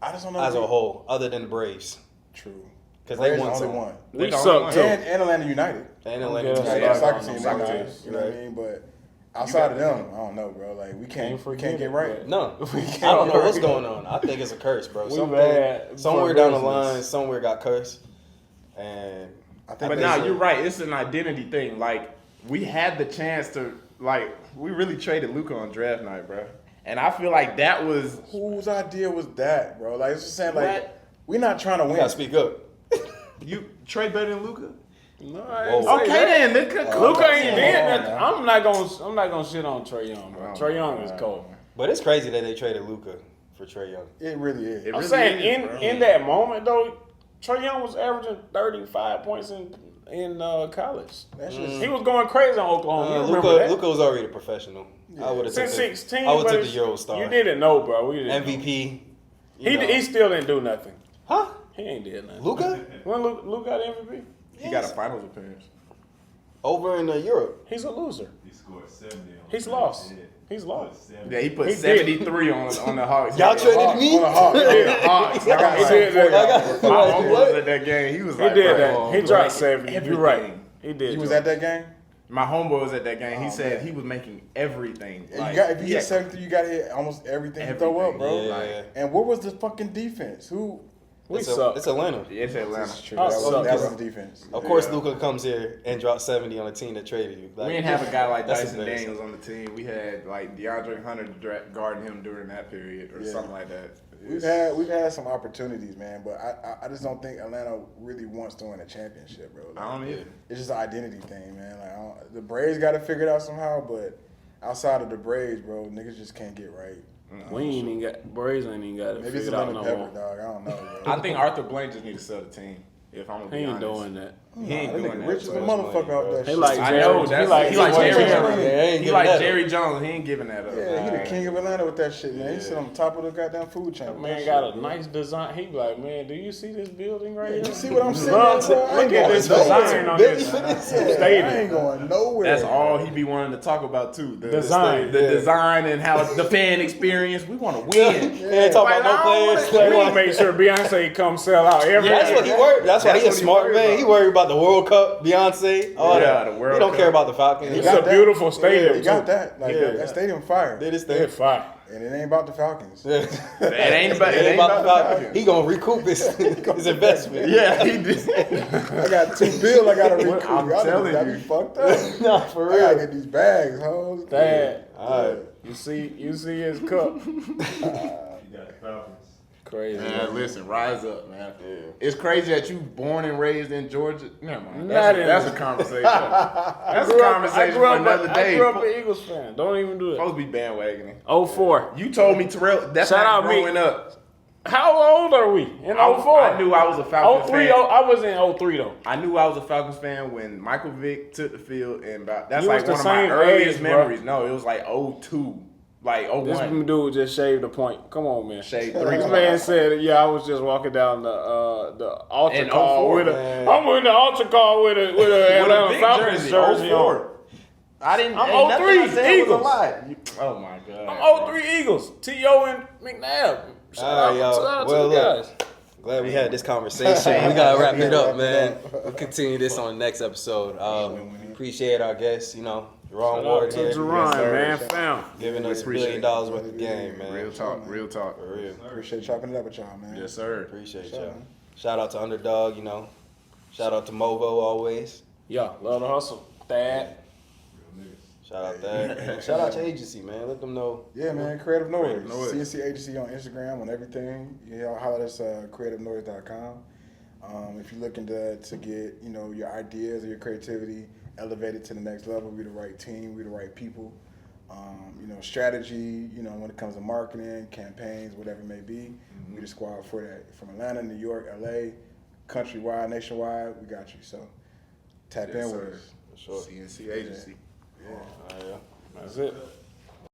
I just don't know as if a whole, other than the Braves, True. because they Braves won the some. only one. We the suck only too. And Atlanta United. And Atlanta. Yeah, too. Yeah, yeah, soccer yeah, team. soccer That team. nice, you know what I mean? But outside of them, I don't know, bro. Like we can't get right. No, We I can't don't know get what's right. going on. I think it's a curse, bro. We Something, bad somewhere for down the business. line, somewhere got cursed, and I think But there's now a- you're right. It's an identity thing. Like we had the chance to we really traded Luka on draft night, bro. And I feel like that was whose idea was that, bro? Like it's just saying, like What? we're not trying to you win. gotta speak up. you trade better than Luka. No, Whoa. I ain't say Okay that. then, Luka. Luka ain't did on, nothing. man. I'm not gonna shit on Trae Young, bro. Oh, Trae Young my is God. cold. But it's crazy that they traded Luka for Trey Young. It really is. It I'm really saying is, bro. in that moment though, Trae Young was averaging 35 points in college. That's just He was going crazy on Oklahoma. You remember that? Luka was already a professional. I would have Since took 16, I would but took the it's- Euro star. You didn't know, bro. We didn't know. MVP. you know. He still didn't do nothing. Huh? He ain't did nothing. Luka When Luke got MVP, He got a finals appearance. over in Europe. he's a loser. He scored 70 on He's the lost. head. He's lost. 70. Yeah, he put He did. 73 on the Hawks. Y'all Yeah. traded me. On the Hawks. Yeah, Hawks. He did that. Like, My like, uncle what? was at that game. He was He like, did bro, that. He bro, dropped like 70. everything. You're right. He did. He was drop. at that game. My homeboy was at that game. He Oh, said man. he was making everything. And Like, you got if you he hit had- 73, you got to hit almost everything you throw up, bro. Everything, Yeah. like, And what was the fucking defense? Who? We It's suck. It's Atlanta. it's Atlanta. This is true. I That suck, was bro. the defense. Of course, Yeah. Luka comes here and drops 70 on a team that traded you. Like, We didn't have a guy like that's Dyson embarrassing. Daniels on the team. We had like DeAndre Hunter guarding him during that period or Yeah. something like that. We've had some opportunities, man, but I just don't think Atlanta really wants to win a championship, bro. I don't either. It's just an identity thing, man. Like the Braves got to figure it out somehow, but outside of the Braves, bro, niggas just can't get right. We ain't even got Braves ain't even got it Maybe it's a figured out lemon no pepper, more. dog. I don't know, bro. I think Arthur Blank just need to sell the team. If I'm gonna He be ain't honest. doing that. He ain't doing that. Rich as a much motherfucker money, off bro. that He shit. like I Jerry. know. He like He like Jerry Jerry Jones. Jones. Yeah, ain't He giving like that Jerry up. Jones. He ain't giving that up. Yeah, he the king of Atlanta with that shit, man. He sit on top of the goddamn food chain. That with man that got shit, a bro. nice design. He be like, man, do you see this building right here? You see what I'm saying? Look, bro? I ain't look at going this nowhere. design on Billy this Fitness. Yeah, I stadium. ain't going nowhere. That's all he be wanting to talk about too. The Design. the design and how the fan experience. We want to win. He ain't talking about no players. They want to make sure Beyonce come sell out every That's what he worried. That's why That's he a what he smart worried man. about. He worried about the World Cup, Beyonce, all Yeah, that. the World He don't Cup. care about the Falcons. It's a beautiful stadium. Yeah, he got too. that. Like Yeah. that stadium fire. Did his They're thing. fine. And it ain't about the Falcons. Yeah. It ain't about the Falcons. He gonna recoup his investment. Yeah, he did. I got $2 billion I gotta recoup. I'm Y'all telling niggas got you. me fucked up. Nah, for I gotta real. get these bags, hoes. Dad, All right. you see his cup. Crazy. Man, listen, rise up, man. It's crazy that you born and raised in Georgia. Never mind. Not That's in- a conversation. That's a conversation for another day. I grew up an Eagles fan. Don't even do that. Supposed to be bandwagoning. 04. You told me, Terrell, that's Shout not out me. growing up. How old are we? In 04? I knew I was a Falcons 03, fan. I was in 03 though. I knew I was a Falcons fan when Michael Vick took the field, and that's You like was the one of my same earliest age, bro. memories. No, it was like 02, like This 01. dude just shaved a point. Come on, man. Shade This 3. man said, "Yeah, I was just walking down the altar In call 04, with a. man. I'm in the altar call with a Atlanta big Falcons jersey on. 04. I didn't. I'm ain't nothing 03 I said was a Eagles. lie. Oh my god. I'm 03 Eagles. T.O. and McNabb. Shout All right, y'all. out Well, to the look. guys. Glad we had this conversation. We gotta wrap it up, man. We'll continue this on the next episode. Appreciate our guests, Jeron Shout Ward out to here, Jeron, sir. man. Found. giving us $1 Appreciate billion worth of game, man. Real talk. Real talk. For real. Appreciate chopping it up with y'all, man. Yes, sir. Appreciate y'all. Shout out to Underdog, Shout out to Movo always. Yeah, love the hustle. Thad. Shout out that. And shout out to agency, man. Let them know. Yeah, man. Creative Noise. Creative Noise. CNC Agency on Instagram, on everything. Holler at us, creativenoise.com. If you're looking to get, your ideas or your creativity elevated to the next level, we the right team, we the right people. Strategy, when it comes to marketing, campaigns, whatever it may be, we the squad for that. From Atlanta, New York, LA, countrywide, nationwide, we got you. So tap Yes, in sir. with us. For sure. CNC Agency. Yeah. All right, yeah. That's it.